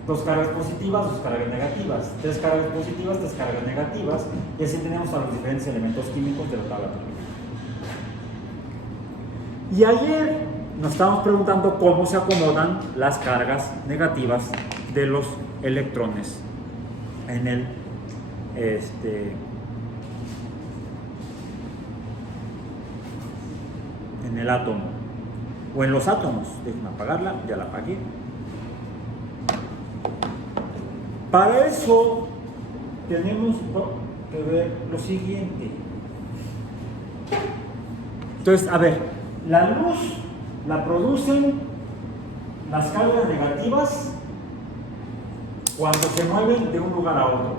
Dos cargas positivas, dos cargas negativas. Tres cargas positivas, tres cargas negativas. Y así tenemos a los diferentes elementos químicos de la tabla periódica. Y ayer nos estábamos preguntando cómo se acomodan las cargas negativas de los electrones en el átomo o en los átomos. Déjenme apagarla, ya la apagué. Para eso tenemos que ver lo siguiente. Entonces, a ver, la luz la producen las cargas negativas cuando se mueven de un lugar a otro.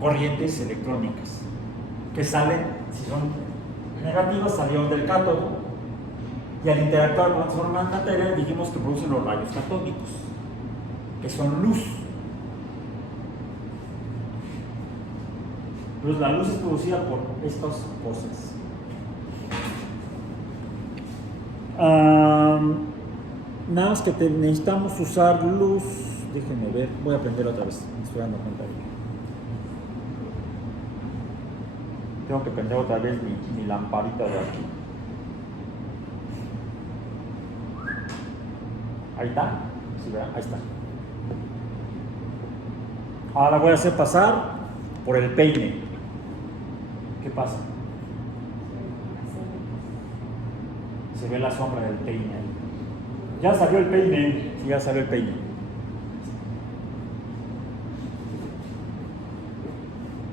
Corrientes electrónicas que salen, si son negativas, salieron del cátodo y al interactuar con otras formas de materia dijimos que producen los rayos catódicos, que son luz. Pues la luz es producida por estas cosas. Nada más que necesitamos usar luz. Déjenme ver, voy a prender otra vez. Me estoy dando cuenta de ello. Tengo que prender otra vez mi lamparita de aquí. Ahí está. ¿Sí, verdad? Ahí está. Ahora voy a hacer pasar por el peine. ¿Qué pasa? Se ve la sombra del peine ahí. Ya salió el peine. Sí, ya salió el peine.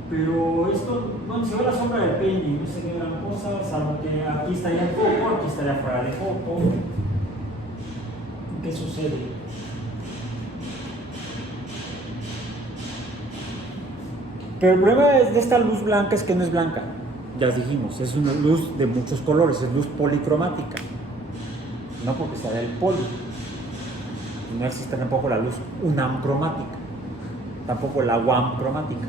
Pero esto, bueno, se ve la sombra del peine, no se ve gran cosa, salvo que aquí estaría el foco, aquí estaría fuera de foco. ¿Qué sucede? Pero el problema de esta luz blanca es que no es blanca. Ya dijimos, es una luz de muchos colores, es luz policromática. No porque sea del poli. No existe tampoco la luz unamcromática. Tampoco la uamcromática.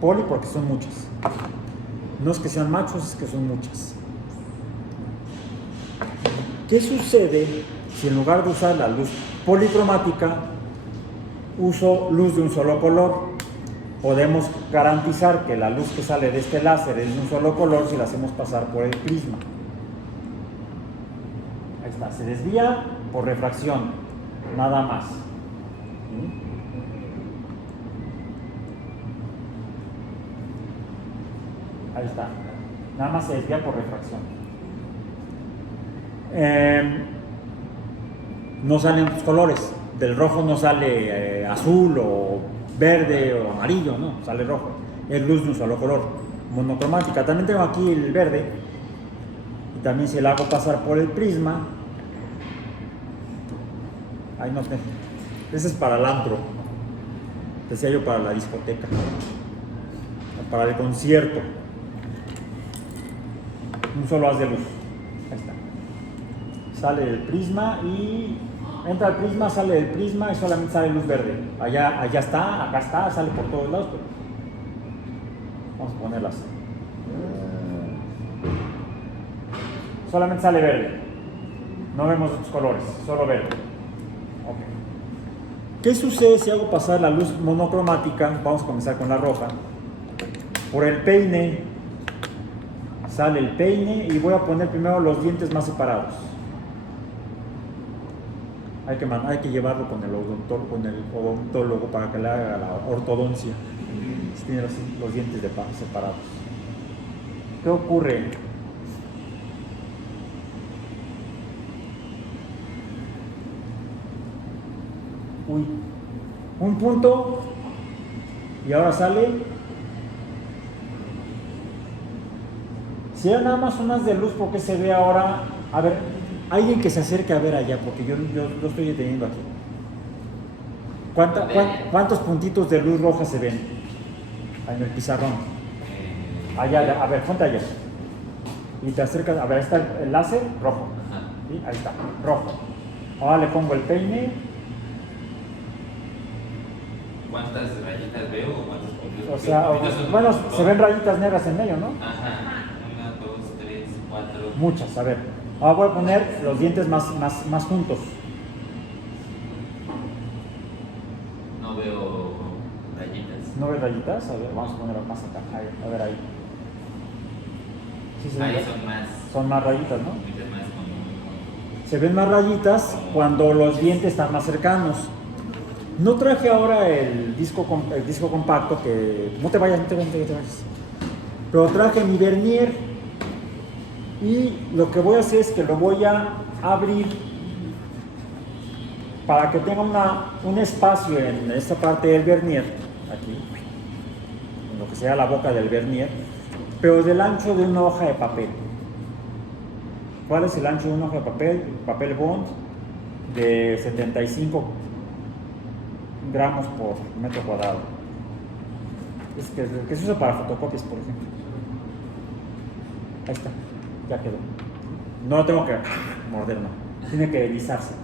Poli porque son muchas. No es que sean machos, es que son muchas. ¿Qué sucede si en lugar de usar la luz policromática uso luz de un solo color? Podemos garantizar que la luz que sale de este láser es de un solo color si la hacemos pasar por el prisma. Ahí está, se desvía por refracción, nada más. Ahí está, nada más se desvía por refracción. No salen los colores, del rojo no sale azul o verde o amarillo, no, sale rojo, es luz de un solo color, monocromática. También tengo aquí el verde, y también si la hago pasar por el prisma, ahí no sé, ese es para el antro, decía yo, para la discoteca, o para el concierto, un solo haz de luz, ahí está, sale del prisma y entra al prisma, sale del prisma y solamente sale luz verde. Allá está, acá está, sale por todos lados. Pero vamos a ponerlas. Solamente sale verde. No vemos otros colores, solo verde. Okay. ¿Qué sucede si hago pasar la luz monocromática? Vamos a comenzar con la roja. Por el peine, sale el peine y voy a poner primero los dientes más separados. Hay que llevarlo con el odontólogo para que le haga la ortodoncia. Si tiene los dientes separados. ¿Qué ocurre? Uy, un punto y ahora sale. Si era nada más unas de luz, ¿por qué se ve ahora? A ver, alguien que se acerque a ver allá, porque yo lo estoy deteniendo aquí. ¿Cuántos puntitos de luz roja se ven en el pizarrón? Allá, a ver, ponte allá. Y te acercas, a ver, ahí está el láser rojo. ¿Sí? Ahí está, rojo. Ahora le pongo el peine. ¿Cuántas rayitas veo o cuántos puntitos? O sea, bueno, se ven rayitas negras en medio, ¿no? Ajá, 1, 2, 3, 4. Muchas, a ver. Ahora voy a poner los dientes más juntos. No veo rayitas. ¿No ves rayitas? A ver, vamos a ponerlo más acá. Ahí, a ver ahí. Sí, Ahí son más. Son más rayitas, ¿no? Muchas más como... Se ven más rayitas cuando los dientes están más cercanos. No traje ahora el disco compacto, que no te vayas. Pero traje mi vernier y lo que voy a hacer es que lo voy a abrir para que tenga un espacio en esta parte del vernier, aquí, en lo que sea la boca del vernier, pero del ancho de una hoja de papel. ¿Cuál es el ancho de una hoja de papel? Papel bond de 75 gramos por metro cuadrado. Es que se usa para fotocopias, por ejemplo. Ahí está, ya quedó. No lo tengo que morder, no. Tiene que deslizarse.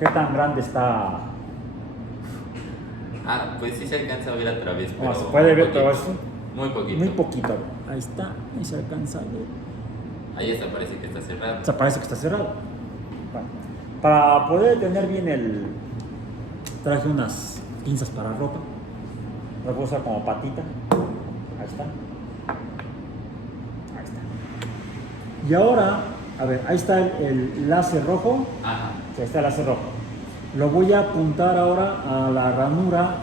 ¿Qué tan grande está? Pues sí se alcanza a ver a través, pero... No, se puede ver, pero es muy poquito. Muy poquito. Ahí está, ahí se alcanza a ver. Ahí está, parece que está cerrado. O sea, parece que está cerrado. Bueno, para poder tener bien traje unas pinzas para ropa. Las voy a usar como patita. Ahí está. Ahí está. Y ahora, a ver, ahí está el láser rojo. Ajá. Ahí está el láser rojo. Lo voy a apuntar ahora a la ranura.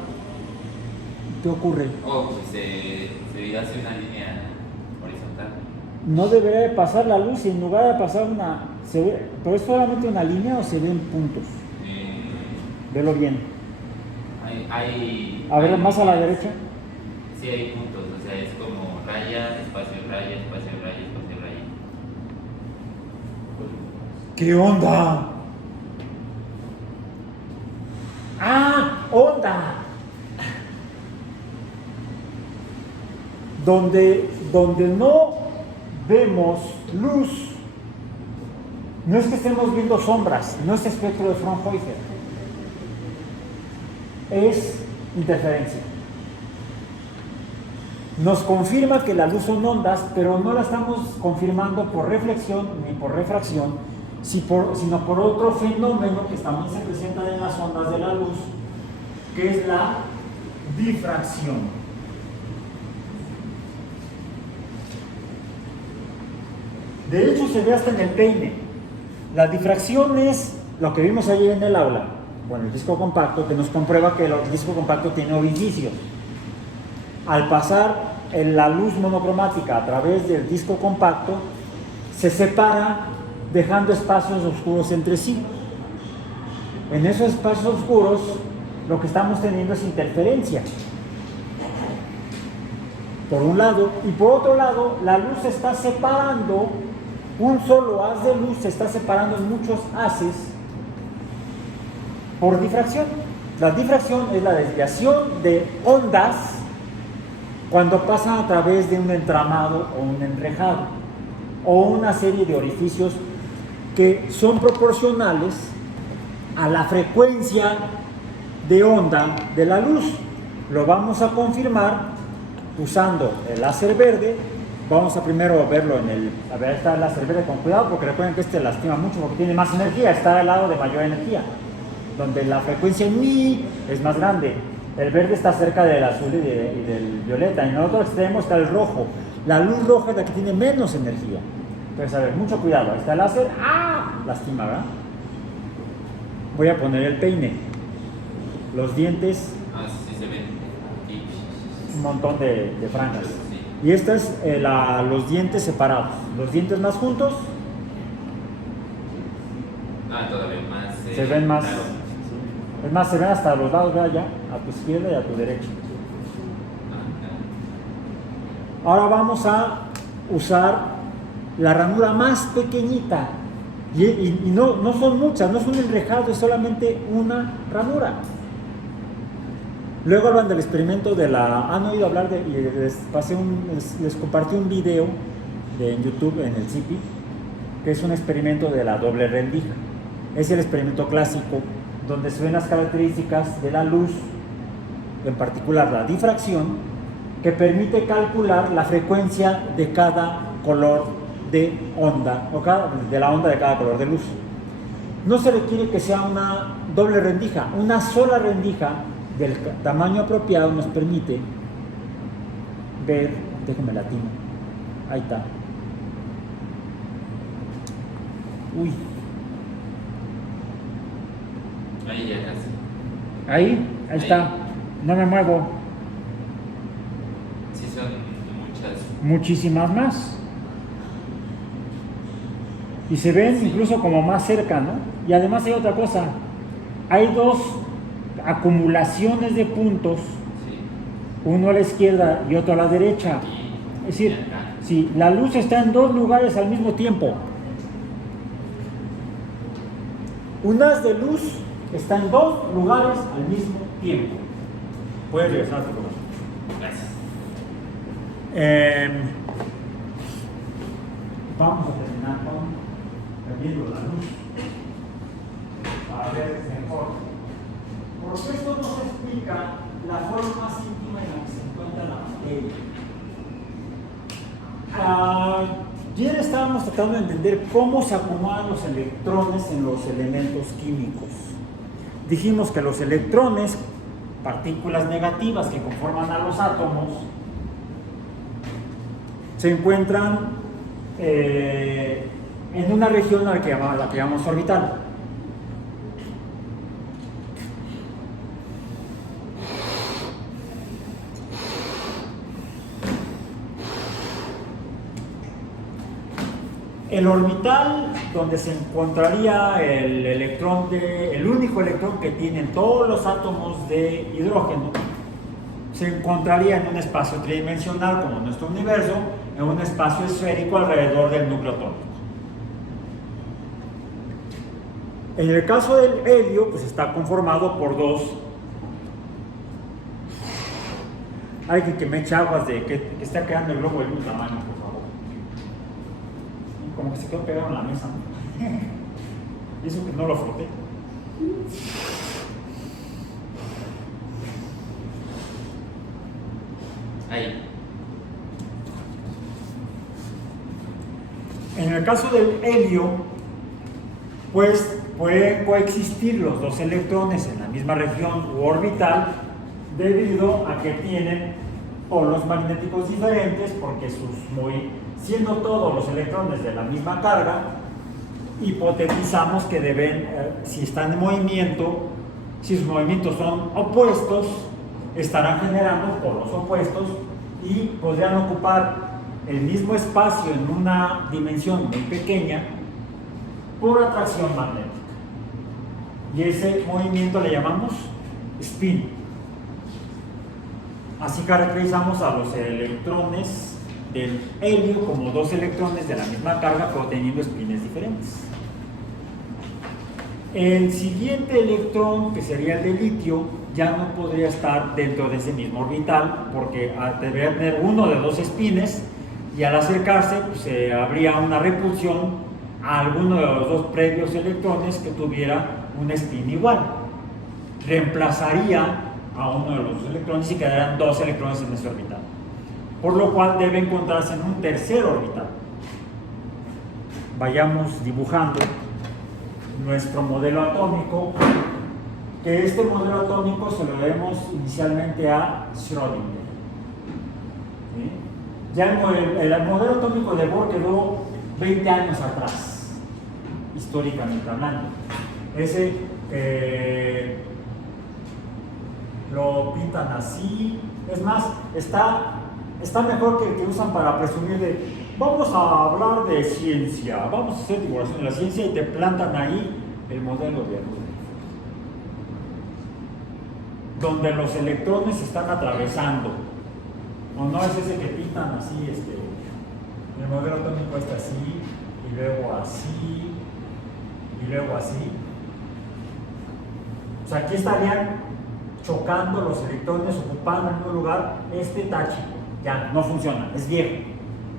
¿Qué ocurre? Pues se hace una línea horizontal. No debería de pasar la luz y en lugar de pasar ¿pero es solamente una línea o se ven puntos? Velo bien. A ver, más a la derecha. Sí, hay puntos, o sea, es como raya, espacio, raya, espacio, raya, espacio, raya. ¿Qué onda? ¡Ah! ¡Onda! donde no vemos luz, no es que estemos viendo sombras, no es espectro de Fraunhofer, es interferencia. Nos confirma que la luz son ondas, pero no la estamos confirmando por reflexión ni por refracción, sino por otro fenómeno que también se presenta en las ondas de la luz, que es la difracción. De hecho, se ve hasta en el peine. La difracción es lo que vimos ayer en el aula, con el disco compacto, que nos comprueba que el disco compacto tiene orificios. Al pasar la luz monocromática a través del disco compacto, se separa dejando espacios oscuros entre sí. En esos espacios oscuros lo que estamos teniendo es interferencia, por un lado, y por otro lado la luz se está separando, un solo haz de luz se está separando en muchos haces por difracción. La difracción es la desviación de ondas cuando pasan a través de un entramado o un enrejado o una serie de orificios que son proporcionales a la frecuencia de onda de la luz. Lo vamos a confirmar usando el láser verde. Vamos a primero verlo en el... A ver, está el láser verde con cuidado, porque recuerden que este lastima mucho porque tiene más energía, está al lado de mayor energía, donde la frecuencia en mi es más grande. El verde está cerca del azul y del violeta. En el otro extremo está el rojo. La luz roja es la que tiene menos energía. Entonces, a ver, mucho cuidado. Ahí está el láser. ¡Ah! Lastima, ¿verdad? Voy a poner el peine. Los dientes. Ah, sí se ven. Un montón de franjas. Sí. Y este es los dientes separados. Los dientes más juntos. Ah, todavía más. Se ven más. Claro. Es más, se ven hasta los lados, vea ya, a tu izquierda y a tu derecha. Ahora vamos a usar la ranura más pequeñita. Y no son muchas, no es un enrejado, es solamente una ranura. Luego hablan del experimento de la... ¿Han oído hablar de...? Les compartí un video en YouTube, en el CIPI, que es un experimento de la doble rendija. Es el experimento clásico, donde se ven las características de la luz, en particular la difracción, que permite calcular la frecuencia de cada color de onda, o de la onda de cada color de luz. No se requiere que sea una doble rendija, una sola rendija del tamaño apropiado nos permite ver, déjenme latino, ahí está. Uy. Ahí ya casi. Ahí está, no me muevo. Sí, son muchas. Muchísimas más. Y se ven Sí. incluso como más cerca, ¿no? Y además hay otra cosa, hay dos acumulaciones de puntos, Sí. uno a la izquierda y otro a la derecha. Y Es decir, acá. si la luz está en dos lugares al mismo tiempo, un haz de luz está en dos lugares al mismo tiempo. Puedes regresar a tu lugar. Gracias. Vamos a terminar viendo la luz para ver mejor. Porque esto nos explica la forma más íntima en la que se encuentra la materia. Ayer estábamos tratando de entender cómo se acomodan los electrones en los elementos químicos. Dijimos que los electrones, partículas negativas que conforman a los átomos, se encuentran en una región a la que llamamos orbital. El orbital, donde se encontraría el único electrón que tienen todos los átomos de hidrógeno, se encontraría en un espacio tridimensional como nuestro universo, en un espacio esférico alrededor del núcleo atómico. En el caso del helio, pues está conformado por dos Alguien que me eche aguas de que está quedando el globo del mismo tamaño, por favor. Como que se quedó pegado en la mesa, ¿no? Y eso que no lo froté. Ahí. En el caso del helio, pues pueden coexistir los dos electrones en la misma región u orbital debido a que tienen polos magnéticos diferentes, porque siendo todos los electrones de la misma carga, hipotetizamos que deben, si están en movimiento, si sus movimientos son opuestos, estarán generando polos opuestos y podrían ocupar el mismo espacio en una dimensión muy pequeña por atracción magnética. Y ese movimiento le llamamos spin. Así caracterizamos a los electrones del helio como dos electrones de la misma carga pero teniendo spines diferentes. El siguiente electrón, que sería el de litio, ya no podría estar dentro de ese mismo orbital porque debería tener uno de dos espines y al acercarse pues, habría una repulsión a alguno de los dos previos electrones que tuviera un spin igual. Reemplazaría a uno de los electrones y quedarían dos electrones en ese orbital, por lo cual debe encontrarse en un tercer orbital. Vayamos dibujando nuestro modelo atómico, que este modelo atómico se lo debemos inicialmente a Schrödinger. ¿Sí? Ya el modelo atómico de Bohr quedó 20 años atrás, históricamente hablando. Ese lo pintan así, es más, está mejor que el que usan para presumir de vamos a hablar de ciencia, vamos a hacer divulgación de la ciencia y te plantan ahí el modelo de Rutherford, donde los electrones se están atravesando, o no es ese que pintan así, el modelo atómico está así, y luego así, y luego así. O sea, aquí estarían chocando los electrones, ocupando en un lugar, está chico, ya no funciona, es viejo,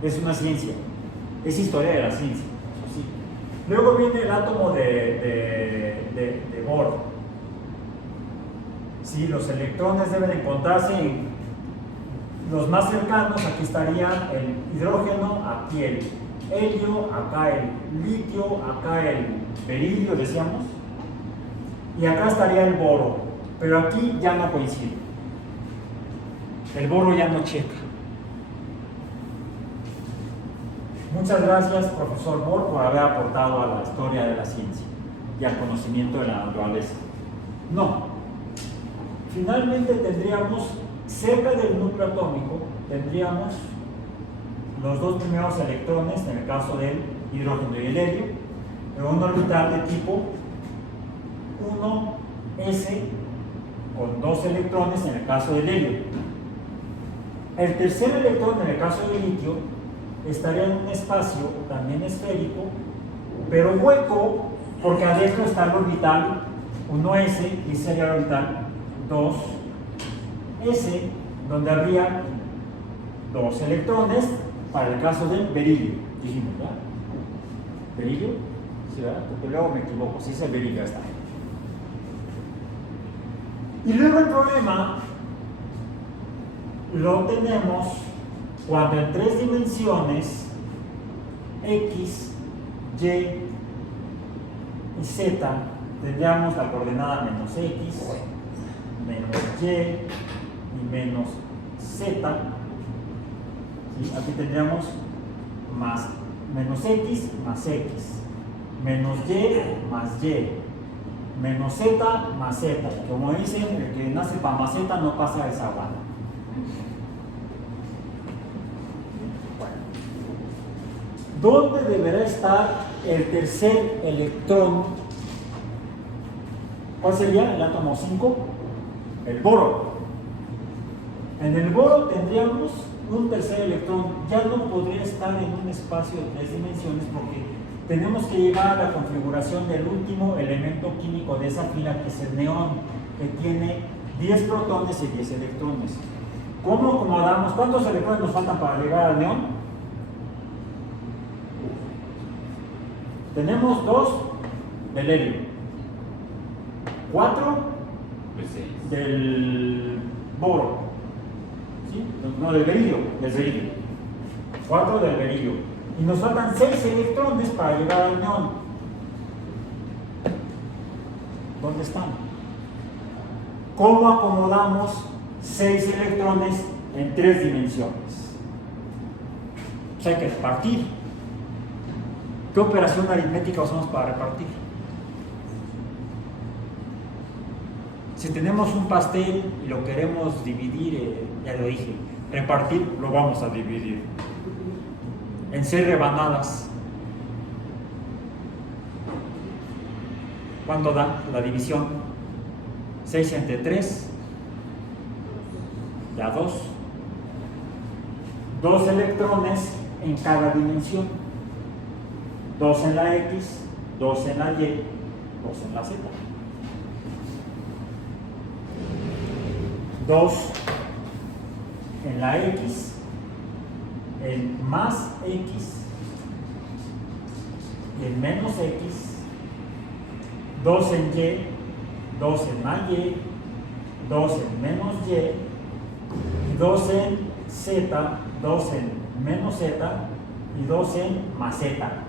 es una ciencia, es historia de la ciencia. Sí. Luego viene el átomo de Bohr. Sí, los electrones deben encontrarse en los más cercanos, aquí estarían el hidrógeno, aquí el helio, acá el litio, acá el berilio, decíamos, y acá estaría el boro, pero aquí ya no coincide. El boro ya no checa. Muchas gracias, profesor Bohr, por haber aportado a la historia de la ciencia y al conocimiento de la naturaleza. No. Finalmente tendríamos, cerca del núcleo atómico, tendríamos los dos primeros electrones, en el caso del hidrógeno y el helio, en un orbital de tipo 1s con dos electrones en el caso del helio. El tercer electrón, en el caso del litio, estaría en un espacio también esférico, pero hueco, porque adentro está el orbital 1s y sería el orbital 2s, donde habría dos electrones para el caso del berilio. Dijimos, ¿verdad? ¿Berilio? Sí, ¿verdad? Porque luego me equivoco, si es el berilio, está. Y luego el problema lo tenemos cuando en tres dimensiones, x, y y z, tendríamos la coordenada menos x, menos y y menos z. ¿Sí? Aquí tendríamos más menos x más x, menos y más y, menos z más z. Como dicen, el que nace para maceta no pasa de esa guana. ¿Dónde deberá estar el tercer electrón? ¿Cuál sería? El átomo 5, el boro. En el boro tendríamos un tercer electrón, ya no podría estar en un espacio de tres dimensiones porque tenemos que llegar a la configuración del último elemento químico de esa fila, que es el neón, que tiene 10 protones y 10 electrones. ¿Cómo acomodamos? ¿Cuántos electrones nos faltan para llegar al neón? Tenemos 2 del helio, 4 Pues 6. del boro, ¿sí? No, del berilio, 4 del berilio. Y nos faltan 6 electrones para llegar al neón. ¿Dónde están? ¿Cómo acomodamos 6 electrones en 3 dimensiones? Pues hay que repartir. ¿Qué operación aritmética usamos para repartir? Si tenemos un pastel y lo queremos dividir, ya lo dije, repartir, lo vamos a dividir en 6 rebanadas. ¿Cuánto da la división? 6 entre 3, ya 2. 2 electrones en cada dimensión. 2 en la X, 2 en la Y, 2 en la Z. 2 en la X, en más X y en menos X, 2 en Y, 2 en más Y, 2 en menos Y, y 2 en Z, 2 en menos Z y 2 en más Z.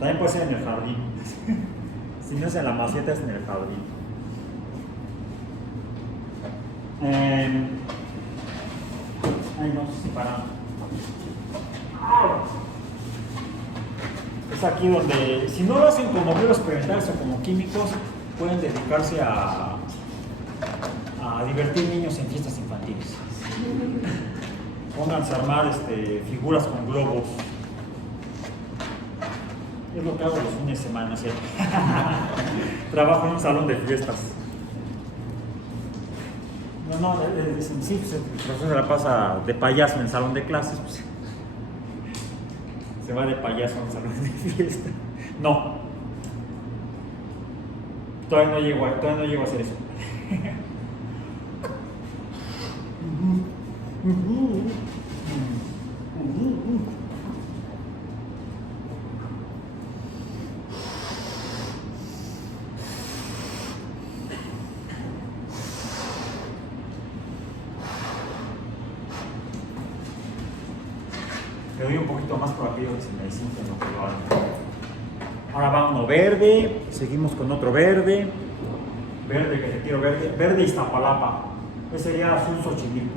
También puede ser en el jardín. Si no es en la maceta, es en el jardín. Ahí nos separamos. Es aquí donde, si no lo hacen como biólogos experimentales o como químicos, pueden dedicarse a divertir niños en fiestas infantiles. Pónganse a armar figuras con globos. Es lo que hago los fines de semana, ¿cierto? Trabajo en un salón de fiestas. No, sí, pues el profesor se la pasa de payaso en el salón de clases, pues, se va de payaso a un salón de fiesta. No. Todavía no llego a hacer eso. Le doy un poquito más por aquello que se me desinfla en lo que lo hago. Ahora va uno verde, seguimos con otro verde. Verde, que te quiero verde. Verde Iztapalapa. Ese sería azul Xochimilco.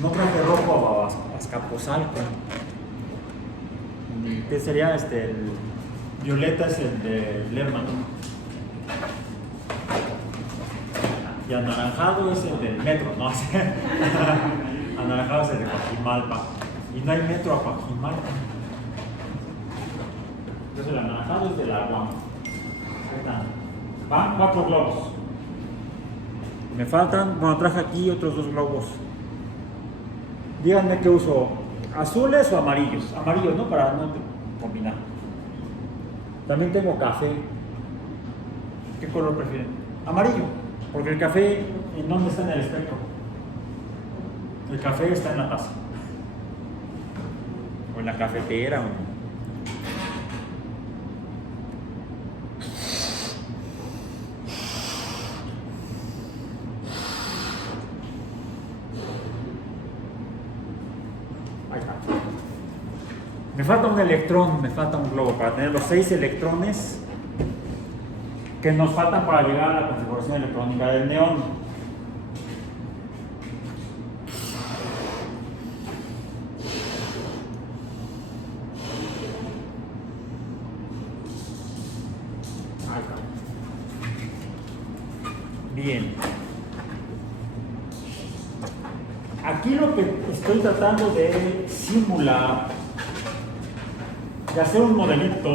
No traje rojo a Azcapotzalco. ¿Qué sería el violeta? Es el de Lerma, ¿no? Y anaranjado es el del metro, ¿no? Anaranjado es el de Coajimalpa. Y no hay metro a Coajimalpa. Entonces el anaranjado es del agua. Ahí están. Van 4 globos. Me faltan, bueno, traje aquí otros 2 globos. Díganme qué uso. ¿Azules o amarillos? Amarillos, ¿no? Para no combinar. También tengo café. ¿Qué color prefieren? Amarillo, porque el café, ¿en dónde está en el espectro? El café está en la taza. O en la cafetera. Ahí está. Me falta un electrón, me falta un globo para tener los 6 electrones que nos faltan para llegar a la configuración electrónica del neón. Ahí está. Bien. Aquí lo que estoy tratando de simular, de hacer un modelito.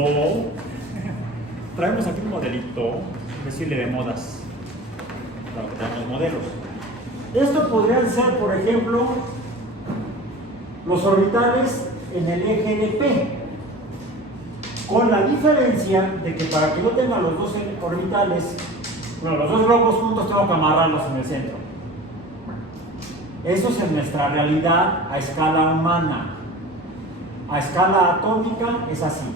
Traemos aquí un modelito, decirle de modas, para que tenemos modelos. Esto podrían ser, por ejemplo, los orbitales en el eje de P, con la diferencia de que para que yo tenga los dos orbitales, bueno, los dos globos juntos, tengo que amarrarlos en el centro. Eso es en nuestra realidad a escala humana. A escala atómica es así.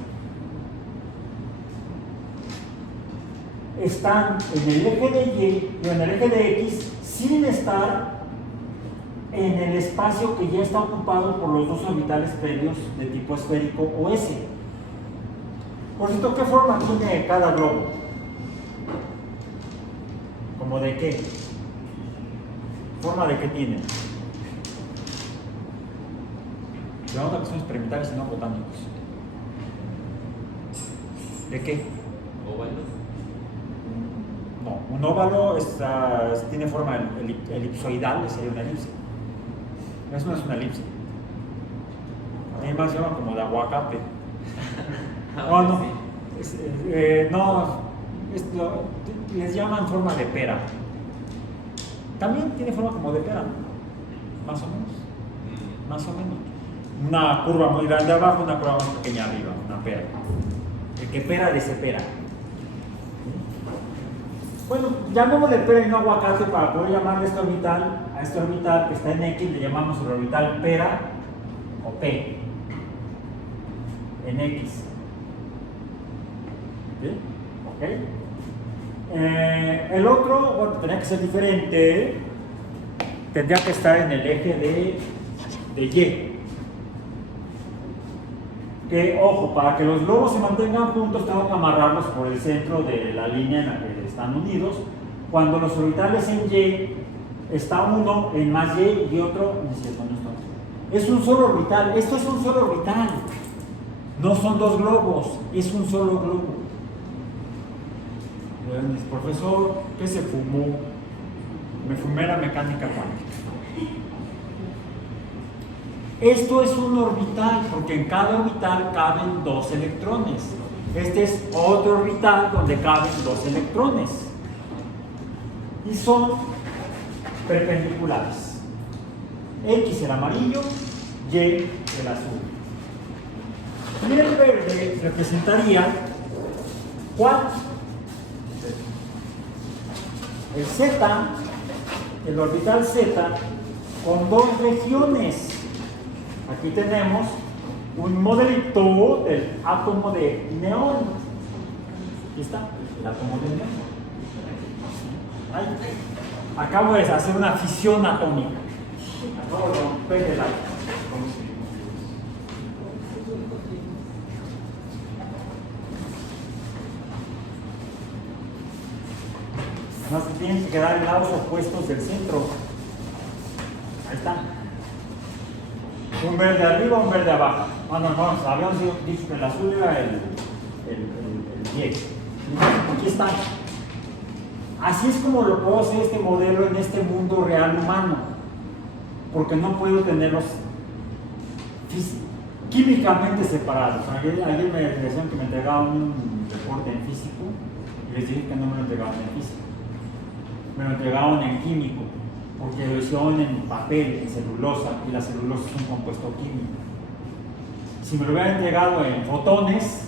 Están en el eje de Y o en el eje de X sin estar en el espacio que ya está ocupado por los dos orbitales previos de tipo esférico o S. Por cierto, ¿qué forma tiene cada globo? ¿Cómo de qué? ¿Forma de qué tiene? Vamos a que son experimentales y no botánicos. ¿De qué? ¿Óvalos? No, un óvalo tiene forma elipsoidal, sería una elipse. Eso no es una elipse. Tiene más forma como de aguacate. No, les llaman forma de pera. También tiene forma como de pera, ¿no? Más o menos. Más o menos. Una curva muy grande abajo, una curva más pequeña arriba, una pera. El que pera desespera. Bueno, llamémosle pera y no aguacate para poder llamarle a este orbital que está en X, le llamamos el orbital pera o P en X. ¿Sí? ¿Ok? El otro, bueno, tendría que ser diferente, tendría que estar en el eje de Y. Que, ojo, para que los globos se mantengan juntos tengo que amarrarlos por el centro de la línea en la que están unidos. Cuando los orbitales en Y está uno en más Y y otro en Z. Es un solo orbital, esto es un solo orbital. No son dos globos, es un solo globo. Profesor, ¿qué se fumó? Me fumé la mecánica cuántica. Esto es un orbital, porque en cada orbital caben dos electrones. Este es otro orbital donde caben dos electrones. Y son perpendiculares. X el amarillo, Y el azul. Y el verde representaría ¿cuál? El Z, el orbital Z, con dos regiones. Aquí tenemos un modelito del átomo de neón. Aquí está, el átomo de neón. Ahí. Acabo de hacer una fisión atómica. Acabo de romper el átomo. Además, tienen que quedar en lados opuestos del centro. Ahí está. Un verde arriba, un verde abajo. Bueno, no, habíamos dicho que el azul era el 10. Aquí está. Así es como lo puedo hacer este modelo en este mundo real humano. Porque no puedo tenerlos químicamente separados. Ayer me decían que me entregaban un reporte en físico y les dije que no me lo entregaban en físico. Me lo entregaban en químico. Porque lo hicieron en papel, en celulosa, y la celulosa es un compuesto químico. Si me lo hubieran entregado en fotones,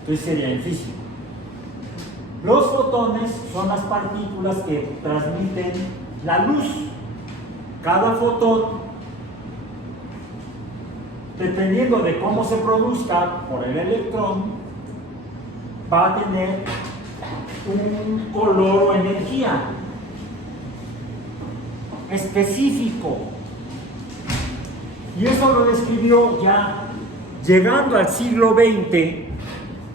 entonces sería en físico. Los fotones son las partículas que transmiten la luz. Cada fotón, dependiendo de cómo se produzca por el electrón, va a tener un color o energía específico. Y eso lo describió ya llegando al siglo XX,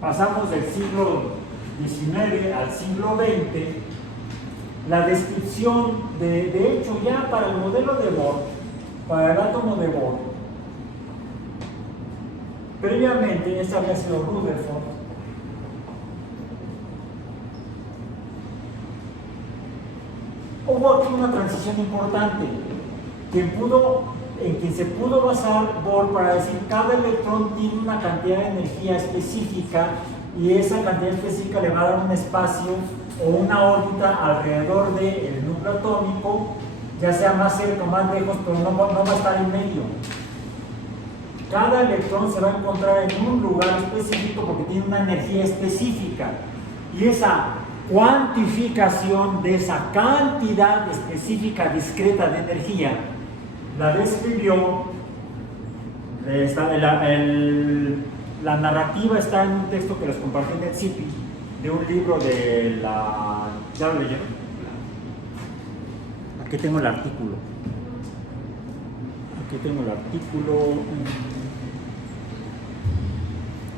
pasamos del siglo XIX al siglo XX, la descripción de hecho ya para el modelo de Bohr, para el átomo de Bohr. Previamente, este había sido Rutherford. Hubo aquí una transición importante en quien se pudo basar Bohr para decir que cada electrón tiene una cantidad de energía específica y esa cantidad específica le va a dar un espacio o una órbita alrededor del núcleo atómico ya sea más cerca o más lejos, pero no va a estar en medio. Cada electrón se va a encontrar en un lugar específico porque tiene una energía específica. Y esa cuantificación de esa cantidad específica, discreta de energía, la describió, la narrativa está en un texto que les compartí en el CIPI, de un libro de la... ¿Ya lo leyeron? Aquí tengo el artículo.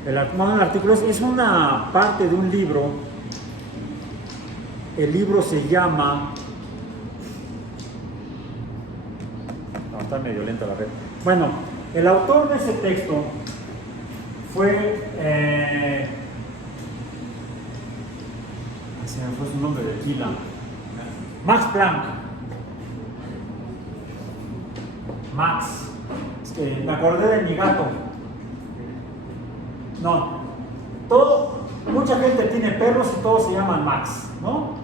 El artículo es una parte de un libro. El libro se llama... No, está medio lenta la red. Bueno, el autor de ese texto fue... se me fue su nombre de pila. Max Planck. Max. Es que me acordé de mi gato. No. Mucha gente tiene perros y todos se llaman Max, ¿no?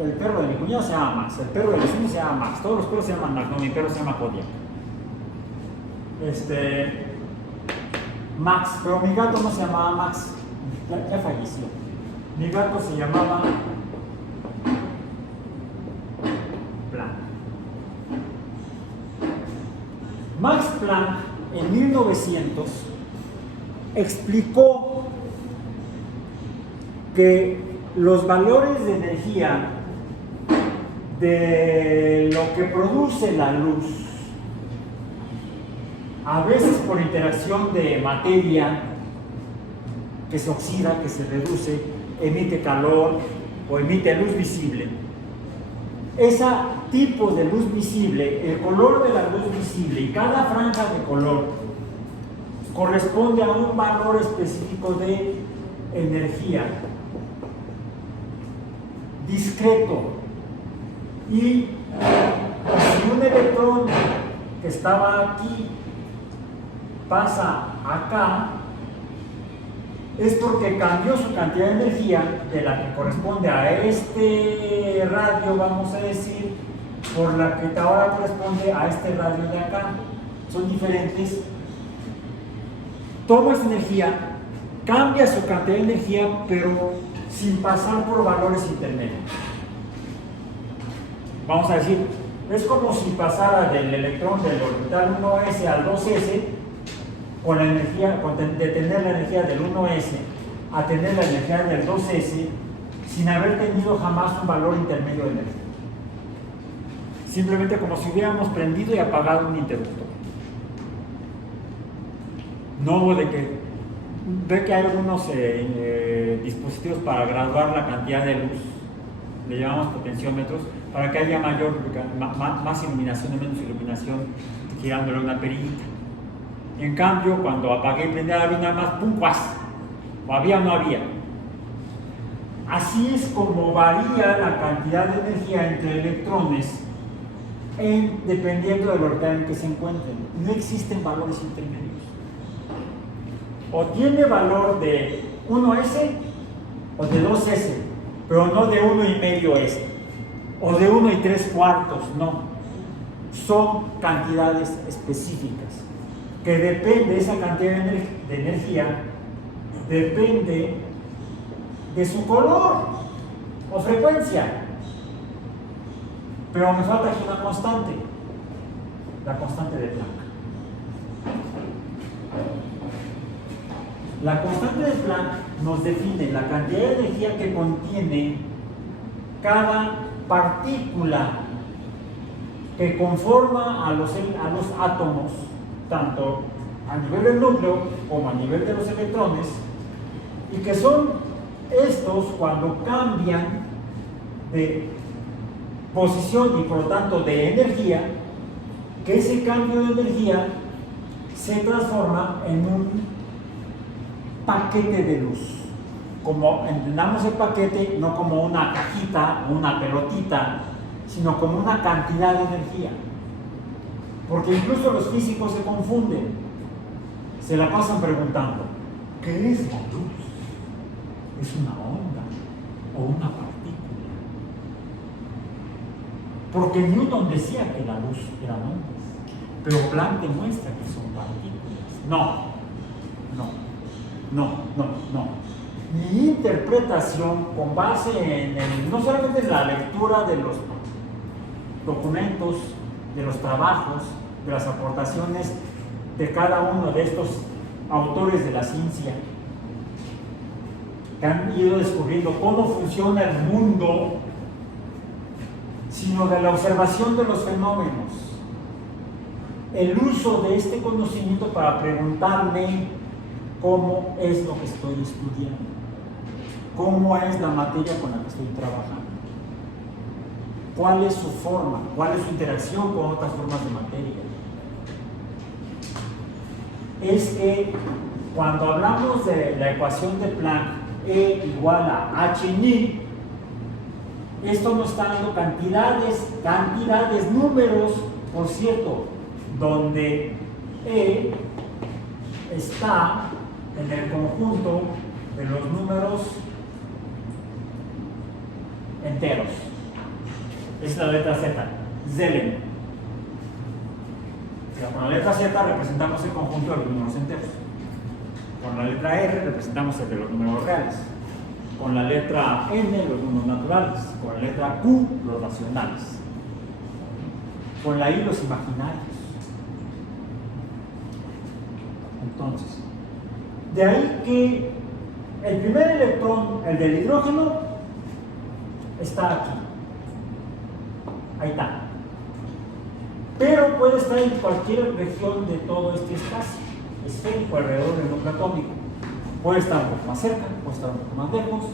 El perro de mi cuñado se llama Max, el perro de vecino se llama Max, todos los perros se llaman Max, no, mi perro se llama Kodiak. Max, pero mi gato no se llamaba Max, ya falleció. Mi gato se llamaba Planck. Max Planck en 1900 explicó que los valores de energía de lo que produce la luz, a veces por interacción de materia que se oxida, que se reduce, emite calor o emite luz visible. Ese tipo de luz visible, el color de la luz visible y cada franja de color corresponde a un valor específico de energía discreto. Y si un electrón que estaba aquí pasa acá, es porque cambió su cantidad de energía de la que corresponde a este radio, vamos a decir, por la que ahora corresponde a este radio de acá. Son diferentes. Toma esa energía, cambia su cantidad de energía, pero sin pasar por valores intermedios. Vamos a decir, es como si pasara del electrón del orbital 1s al 2s con la energía, de tener la energía del 1s a tener la energía del 2s sin haber tenido jamás un valor intermedio de energía. Simplemente como si hubiéramos prendido y apagado un interruptor. No hubo de que... Ve que hay algunos dispositivos para graduar la cantidad de luz, le llamamos potenciómetros, para que haya más iluminación o menos iluminación girándole una perillita. En cambio, cuando apagué y prendí la luz, nada más, ¡pum! ¡Guas! O había o no había. Así es como varía la cantidad de energía entre electrones dependiendo del orden en que se encuentren. No existen valores intermedios. O tiene valor de 1s o de 2s, pero no de 1,5s o de 1 3/4, no. Son cantidades específicas que depende, esa cantidad de energía depende de su color o frecuencia. Pero me falta aquí una constante, la constante de Planck. La constante de Planck nos define la cantidad de energía que contiene cada partícula que conforma a los átomos, tanto a nivel del núcleo como a nivel de los electrones, y que son estos cuando cambian de posición y por lo tanto de energía, que ese cambio de energía se transforma en un paquete de luz. Como entendamos el paquete, no como una cajita o una pelotita, sino como una cantidad de energía. Porque incluso los físicos se confunden, se la pasan preguntando, ¿qué es la luz? ¿Es una onda o una partícula? porque Newton decía que la luz eran ondas, pero Planck demuestra que son partículas. No. Mi interpretación, con base en no solamente en la lectura de los documentos, de los trabajos, de las aportaciones de cada uno de estos autores de la ciencia, que han ido descubriendo cómo funciona el mundo, sino de la observación de los fenómenos, el uso de este conocimiento para preguntarme cómo es lo que estoy estudiando, cómo es la materia con la que estoy trabajando, cuál es su forma, cuál es su interacción con otras formas de materia. Es que cuando hablamos de la ecuación de Planck, E igual a h-ni, esto nos está dando cantidades, números, por cierto, donde E está en el conjunto de los números enteros. Es la letra Z, Zelen. Con la letra Z representamos el conjunto de los números enteros. Con la letra R representamos el de los números reales. Con la letra N los números naturales. Con la letra Q los racionales. Con la I los imaginarios. Entonces, de ahí que el primer electrón, el del hidrógeno, está aquí. Ahí está. Pero puede estar en cualquier región de todo este espacio esférico alrededor del núcleo atómico. Puede estar un poco más cerca, puede estar un poco más lejos.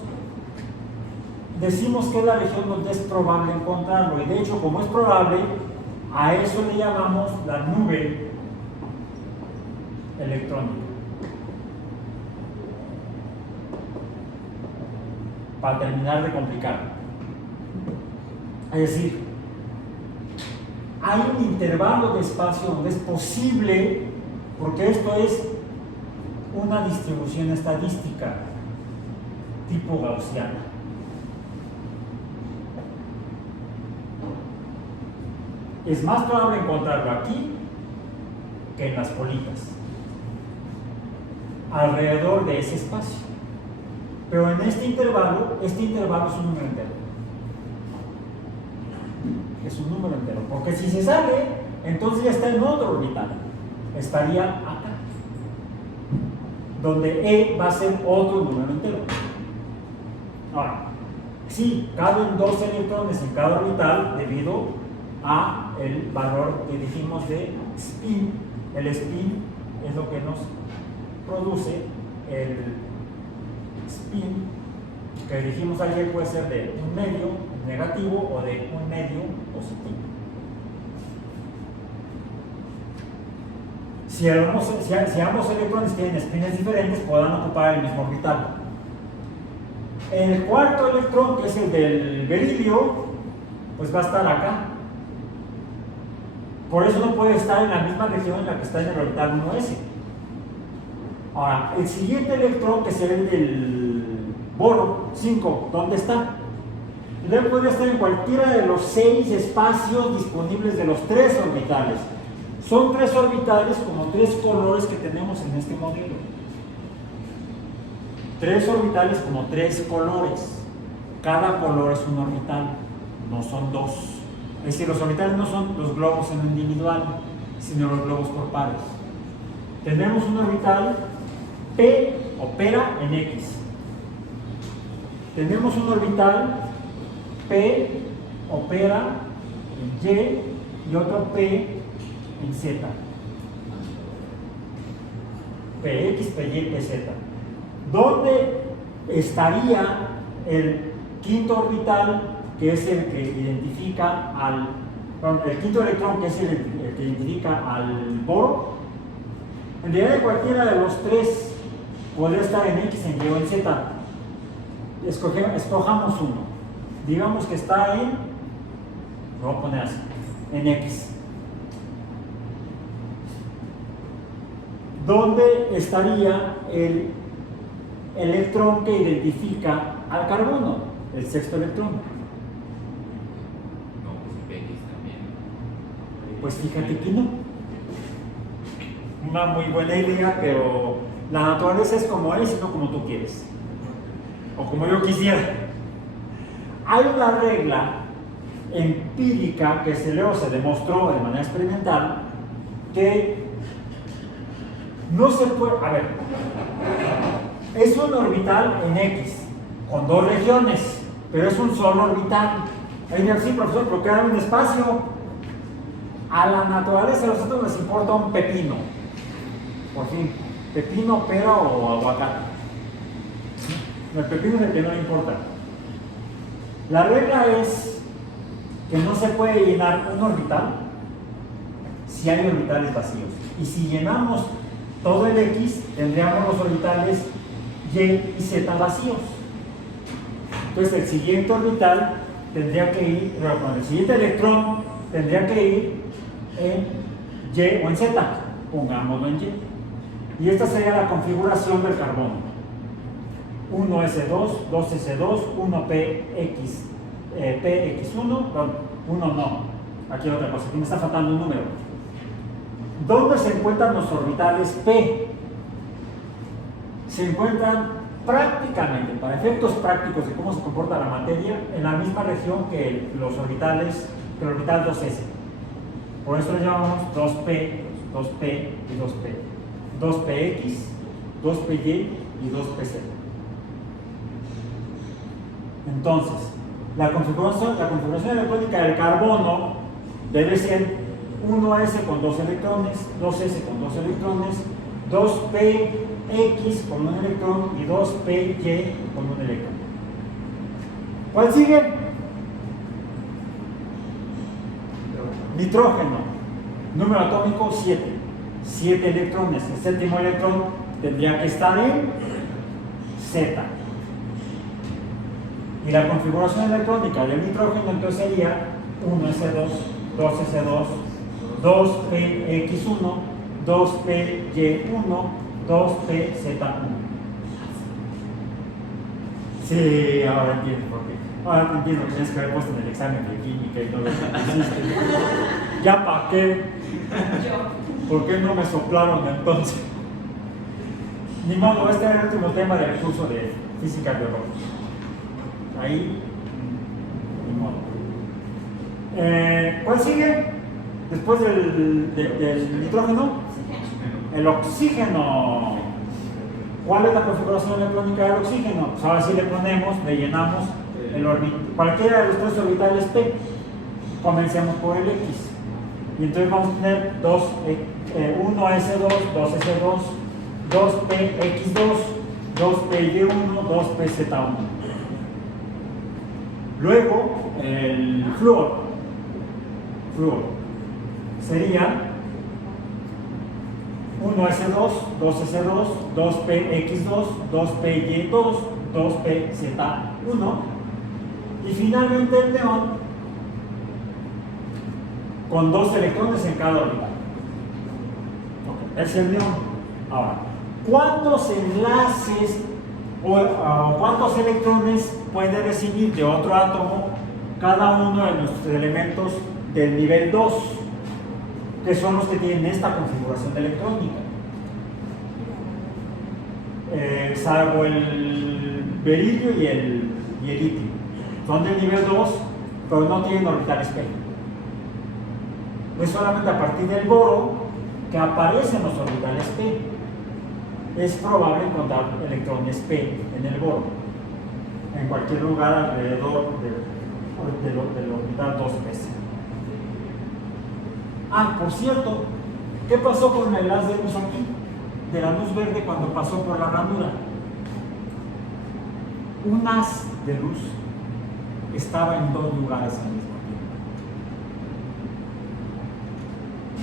Decimos que es la región donde es probable encontrarlo, y de hecho, como es probable, a eso le llamamos la nube electrónica. Para terminar de complicar. Es decir, hay un intervalo de espacio donde es posible, porque esto es una distribución estadística tipo gaussiana. Es más probable encontrarlo aquí que en las politas, alrededor de ese espacio. Pero en este intervalo es un número entero. Es un número entero, porque si se sale, entonces ya está en otro orbital. Estaría acá, donde E va a ser otro número entero. Ahora, sí, caben 2 electrones en cada orbital debido a el valor que dijimos de spin. El spin es lo que nos produce el spin, que dijimos ayer puede ser de un medio negativo o de un medio positivo. Si ambos electrones tienen spines diferentes, podrán ocupar el mismo orbital. El cuarto electrón, que es el del berilio, pues va a estar acá. Por eso no puede estar en la misma región en la que está en el orbital 1s. Ahora, el siguiente electrón, que será el del boro 5, ¿dónde está? Él podría estar en cualquiera de los 6 espacios disponibles de los 3 orbitales. Son 3 orbitales como 3 colores que tenemos en este modelo. 3 orbitales como 3 colores. Cada color es un orbital, no son 2. Es decir, los orbitales no son los globos en individual, sino los globos por pares. Tenemos un orbital P opera en X. Tenemos un orbital P opera en Y y otro P en Z. PX, PY, PZ. ¿Dónde estaría el quinto orbital, que es el que identifica el quinto electrón, que es el que identifica al boro? En realidad, cualquiera de los 3 podría estar en X, en Y o en Z. Escojamos uno. Digamos que está lo voy a poner así, en X. ¿Dónde estaría el electrón que identifica al carbono? El sexto electrón. No, pues en PX. Pues fíjate que no. Una muy buena idea, pero la naturaleza es como es y no como tú quieres. O como yo quisiera. Hay una regla empírica que se demostró de manera experimental que no se puede. A ver, es un orbital en X con dos regiones, pero es un solo orbital. Ahí me dice, sí, profesor, pero queda un espacio. A la naturaleza de los átomos les importa un pepino. Por fin, pepino, pera o aguacate. El pepino es el que no le importa. La regla es que no se puede llenar un orbital si hay orbitales vacíos. Y si llenamos todo el X, tendríamos los orbitales Y y Z vacíos. Entonces el siguiente orbital tendría que ir, bueno, el siguiente electrón tendría que ir en Y o en Z, pongámoslo en Y. Y esta sería la configuración del carbono. 1s2, 2s2, 1px1, 1 no. Aquí hay otra cosa, aquí me está faltando un número. ¿Dónde se encuentran los orbitales P? Se encuentran prácticamente, para efectos prácticos de cómo se comporta la materia, en la misma región que los orbitales, que el orbital 2s. Por eso le llamamos 2p, 2p y 2p. 2px, 2py y 2pz. Entonces, la configuración electrónica del carbono debe ser 1s con 2 electrones, 2s con 2 electrones, 2px con un electrón y 2py con un electrón. ¿Cuál sigue? Nitrógeno, número atómico 7. 7 electrones. El séptimo electrón tendría que estar en Z. Y la configuración electrónica del nitrógeno entonces sería 1s2, 2s2, 2px1, 2py1, 2pz1. Sí, ahora entiendo por qué. Ahora entiendo que tienes que haber puesto en el examen de química y no lo hiciste. ¿Ya para qué? ¿Por qué no me soplaron entonces? Ni modo, este era el último tema del curso de física biológica. Ahí, ni modo. ¿Cuál sigue? Después del nitrógeno, el oxígeno. ¿Cuál es la configuración electrónica del oxígeno? Pues ahora sí le ponemos, le llenamos el orbital. Cualquiera de los tres orbitales P. Comencemos por el X. Y entonces vamos a tener 1s2, 2s2, 2px2, 2py1, 2pz1. Luego, el flúor sería 1s2, 2s2, 2px2, 2py2, 2pz1 y finalmente el neón con 2 electrones en cada orbital. Es el neón. Ahora, ¿cuántos enlaces o cuántos electrones puede recibir de otro átomo cada uno de nuestros elementos del nivel 2? Que son los que tienen esta configuración electrónica. Salvo el berilio y el litio. Son del nivel 2, pero no tienen orbitales P. Es solamente a partir del boro que aparecen los orbitales P. Es probable encontrar electrones P en el boro, en cualquier lugar alrededor del orbital 2s. Ah, por cierto, ¿qué pasó con el haz de luz aquí? De la luz verde cuando pasó por la ranura. Un haz de luz estaba en 2 lugares al mismo tiempo.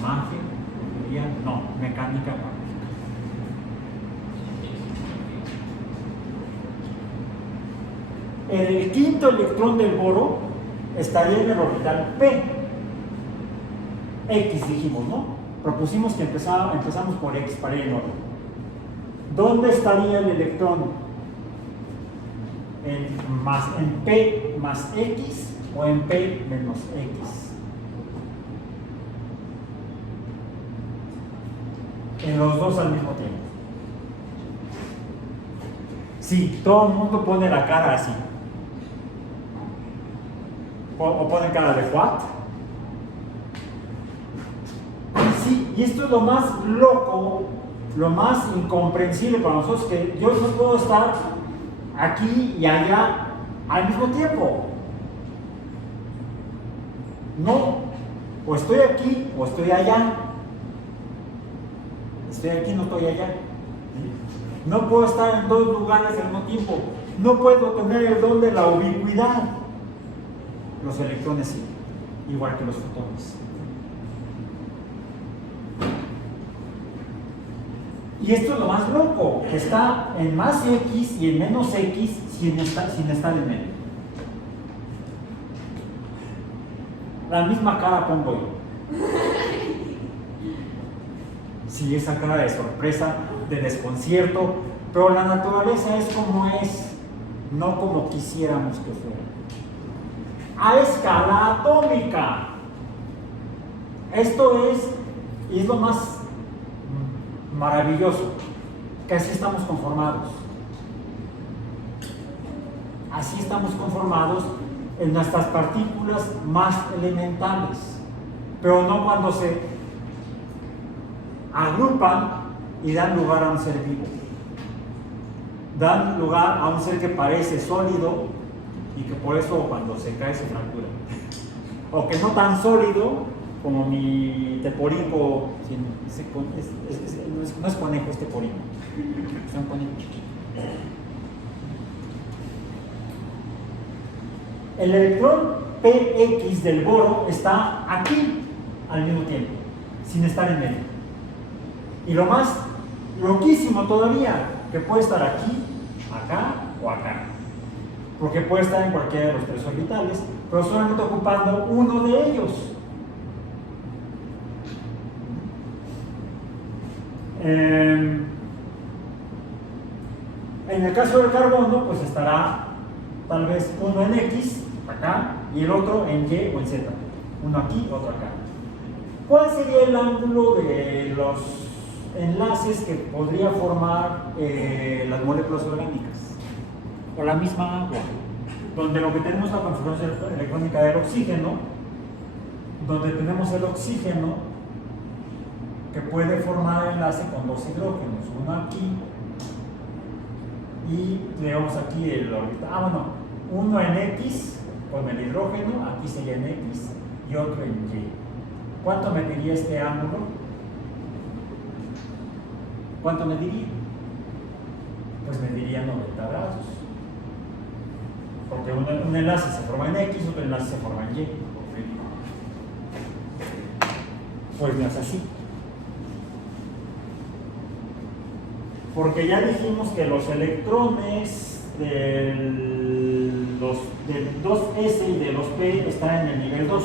Magia, teoría, no, mecánica cuántica. El quinto electrón del boro estaría en el orbital P. X dijimos, ¿no? Propusimos que empezamos por X para ir en orden. ¿Dónde estaría el electrón? ¿En P más X o en P menos X? en los dos al mismo tiempo. Sí, todo el mundo pone la cara así. O pone cara de what? Sí, y esto es lo más loco, lo más incomprensible para nosotros, que yo no puedo estar aquí y allá al mismo tiempo. No, o estoy aquí o estoy allá. Estoy aquí, no estoy allá. No puedo estar en dos lugares al mismo tiempo. No puedo tener el don de la ubicuidad. Los electrones sí, igual que los fotones. Y esto es lo más loco, que está en más X y en menos X sin estar en medio. La misma cara pongo yo. Sí, esa cara de sorpresa, de desconcierto, pero la naturaleza es como es, no como quisiéramos que fuera. A escala atómica. Esto es lo más maravilloso, que así estamos conformados. Así estamos conformados en nuestras partículas más elementales, pero no cuando se agrupan y dan lugar a un ser vivo. Dan lugar a un ser que parece sólido y que por eso cuando se cae se fractura. O que no tan sólido como mi teporico, no es conejo, es teporico. Es un conejo chiquito. El electrón px del boro está aquí al mismo tiempo, sin estar en medio. Y lo más loquísimo todavía, que puede estar aquí, acá o acá. Porque puede estar en cualquiera de los tres orbitales, pero solamente ocupando uno de ellos. En el caso del carbono, pues estará tal vez uno en X, acá, y el otro en Y o en Z. Uno aquí, otro acá. ¿Cuál sería el ángulo de los enlaces que podría formar las moléculas orgánicas? O la misma agua, donde lo que tenemos es la configuración electrónica del oxígeno, donde tenemos el oxígeno que puede formar enlace con dos hidrógenos, uno aquí y tenemos aquí el orbital, uno en X con el hidrógeno, aquí sería en X y otro en Y. ¿Cuánto mediría este ángulo? ¿Cuánto mediría? Pues mediría 90 grados. Porque un enlace se forma en X, otro enlace se forma en Y. Pues no es así. Porque ya dijimos que los electrones del 2s y de los p están en el nivel 2.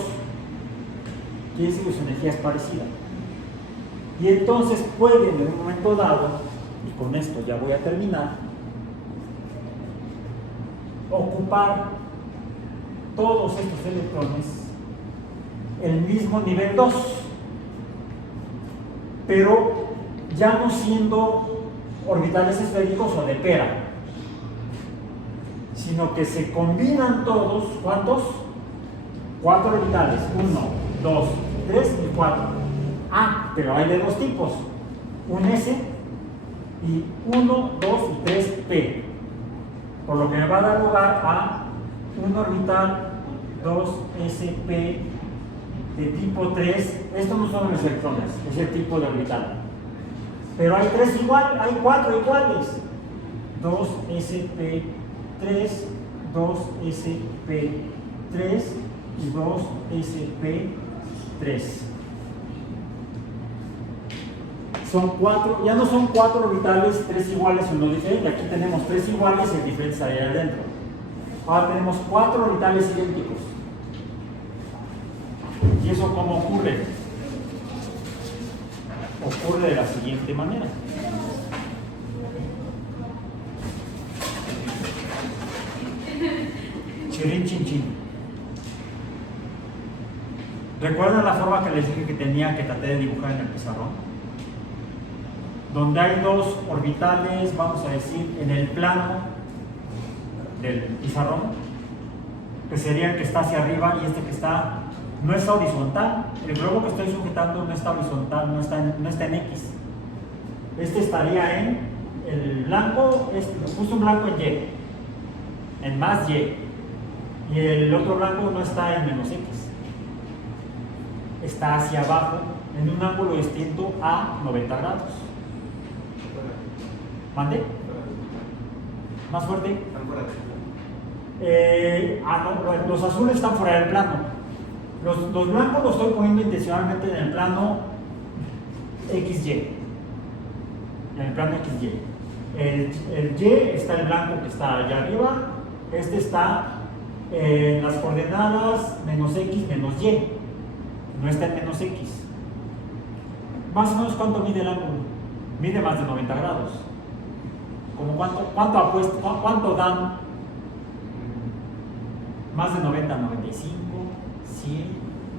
Quiere decir que su energía es parecida. Y entonces pueden en un momento dado, y con esto ya voy a terminar, ocupar todos estos electrones el mismo nivel 2, pero ya no siendo orbitales esféricos o de pera, sino que se combinan todos. ¿Cuántos? 4 orbitales, 1, 2, 3 y 4. Ah, pero hay de dos tipos, un S y 1, 2 y 3 P, por lo que me va a dar lugar a un orbital 2sp de tipo 3. Estos no son los electrones, es el tipo de orbital, pero hay 4 iguales, 2sp3, 2sp3 y 2sp3. Son 4, ya no son 4 orbitales, 3 iguales y uno diferente. Aquí tenemos 3 iguales y el diferente estaría adentro. Ahora tenemos 4 orbitales idénticos. ¿Y eso cómo ocurre? Ocurre de la siguiente manera. Chirin chin chin. ¿Recuerdan la forma que les dije que tenía, que traté de dibujar en el pizarrón? donde hay dos orbitales, vamos a decir, en el plano del pizarrón, que sería el que está hacia arriba y este que está, no está horizontal. El globo que estoy sujetando no está horizontal, no está en X. Este estaría en el blanco, puse un blanco en Y, en más Y, y el otro blanco no está en menos X, está hacia abajo en un ángulo distinto a 90 grados. ¿Mande? ¿Más fuerte? No, los azules están fuera del plano. Los blancos los estoy poniendo intencionalmente en el plano XY. En el plano XY. El Y está el blanco que está allá arriba. Este está en las coordenadas menos X menos Y. No está en menos X. Más o menos, ¿cuánto mide el ángulo? Mide más de 90 grados. ¿Cómo cuánto dan? Más de 90, 95, 100,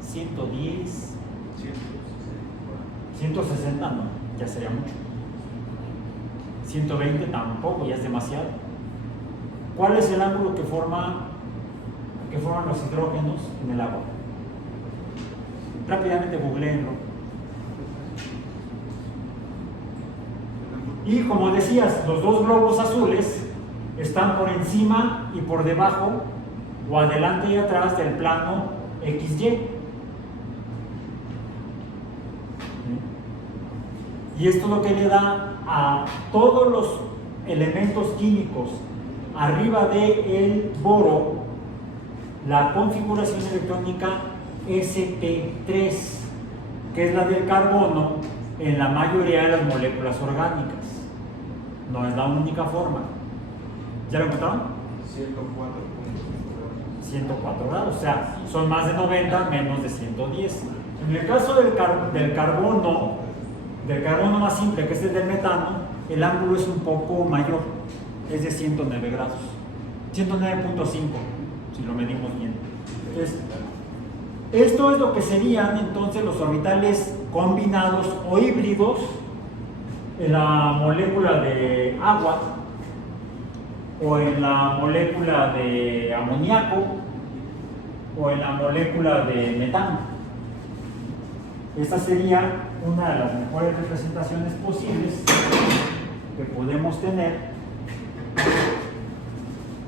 110, 160 no, ya sería mucho. 120 tampoco, ya es demasiado. ¿Cuál es el ángulo que forman los hidrógenos en el agua? Rápidamente googleenlo. Y como decías, los dos globos azules están por encima y por debajo o adelante y atrás del plano XY. Y esto es lo que le da a todos los elementos químicos arriba del boro la configuración electrónica sp3, que es la del carbono en la mayoría de las moléculas orgánicas. No es la única forma. ¿Ya lo encontraron? 104 grados, o sea, son más de 90 menos de 110. En el caso del carbono más simple, que es el del metano, el ángulo es un poco mayor, es de 109 grados, 109.5, si lo medimos bien. Entonces, esto es lo que serían entonces los orbitales combinados o híbridos en la molécula de agua o en la molécula de amoníaco o en la molécula de metano. Esta sería una de las mejores representaciones posibles que podemos tener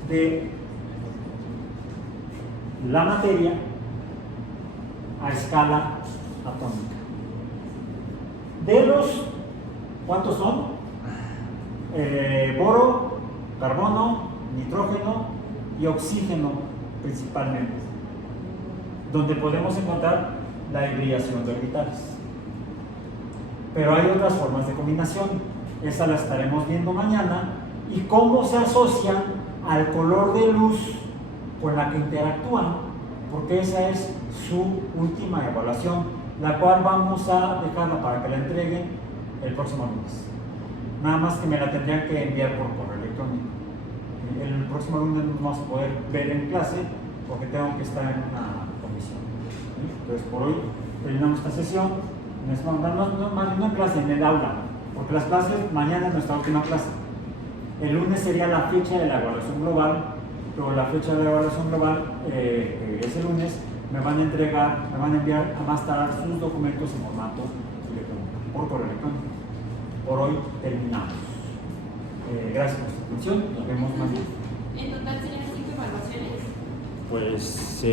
de la materia a escala atómica. De los, ¿cuántos son? Boro, carbono, nitrógeno y oxígeno principalmente, donde podemos encontrar la hibridación de orbitales. Pero hay otras formas de combinación, esa la estaremos viendo mañana, y cómo se asocian al color de luz con la que interactúan, porque esa es su última evaluación, la cual vamos a dejarla para que la entreguen el próximo lunes. Nada más que me la tendrían que enviar por correo electrónico. El próximo lunes no vamos a poder ver en clase porque tengo que estar en una comisión. Entonces, por hoy terminamos esta sesión. No en clase, en el aula, porque las clases, mañana es nuestra última clase. El lunes sería la fecha de la evaluación global, pero la fecha de la evaluación global, ese lunes, me van a enviar a más tardar sus documentos en formato electrónico, por correo electrónico. Por hoy terminamos. Gracias por su atención, nos vemos mañana. ¿En total serían 5 evaluaciones? Pues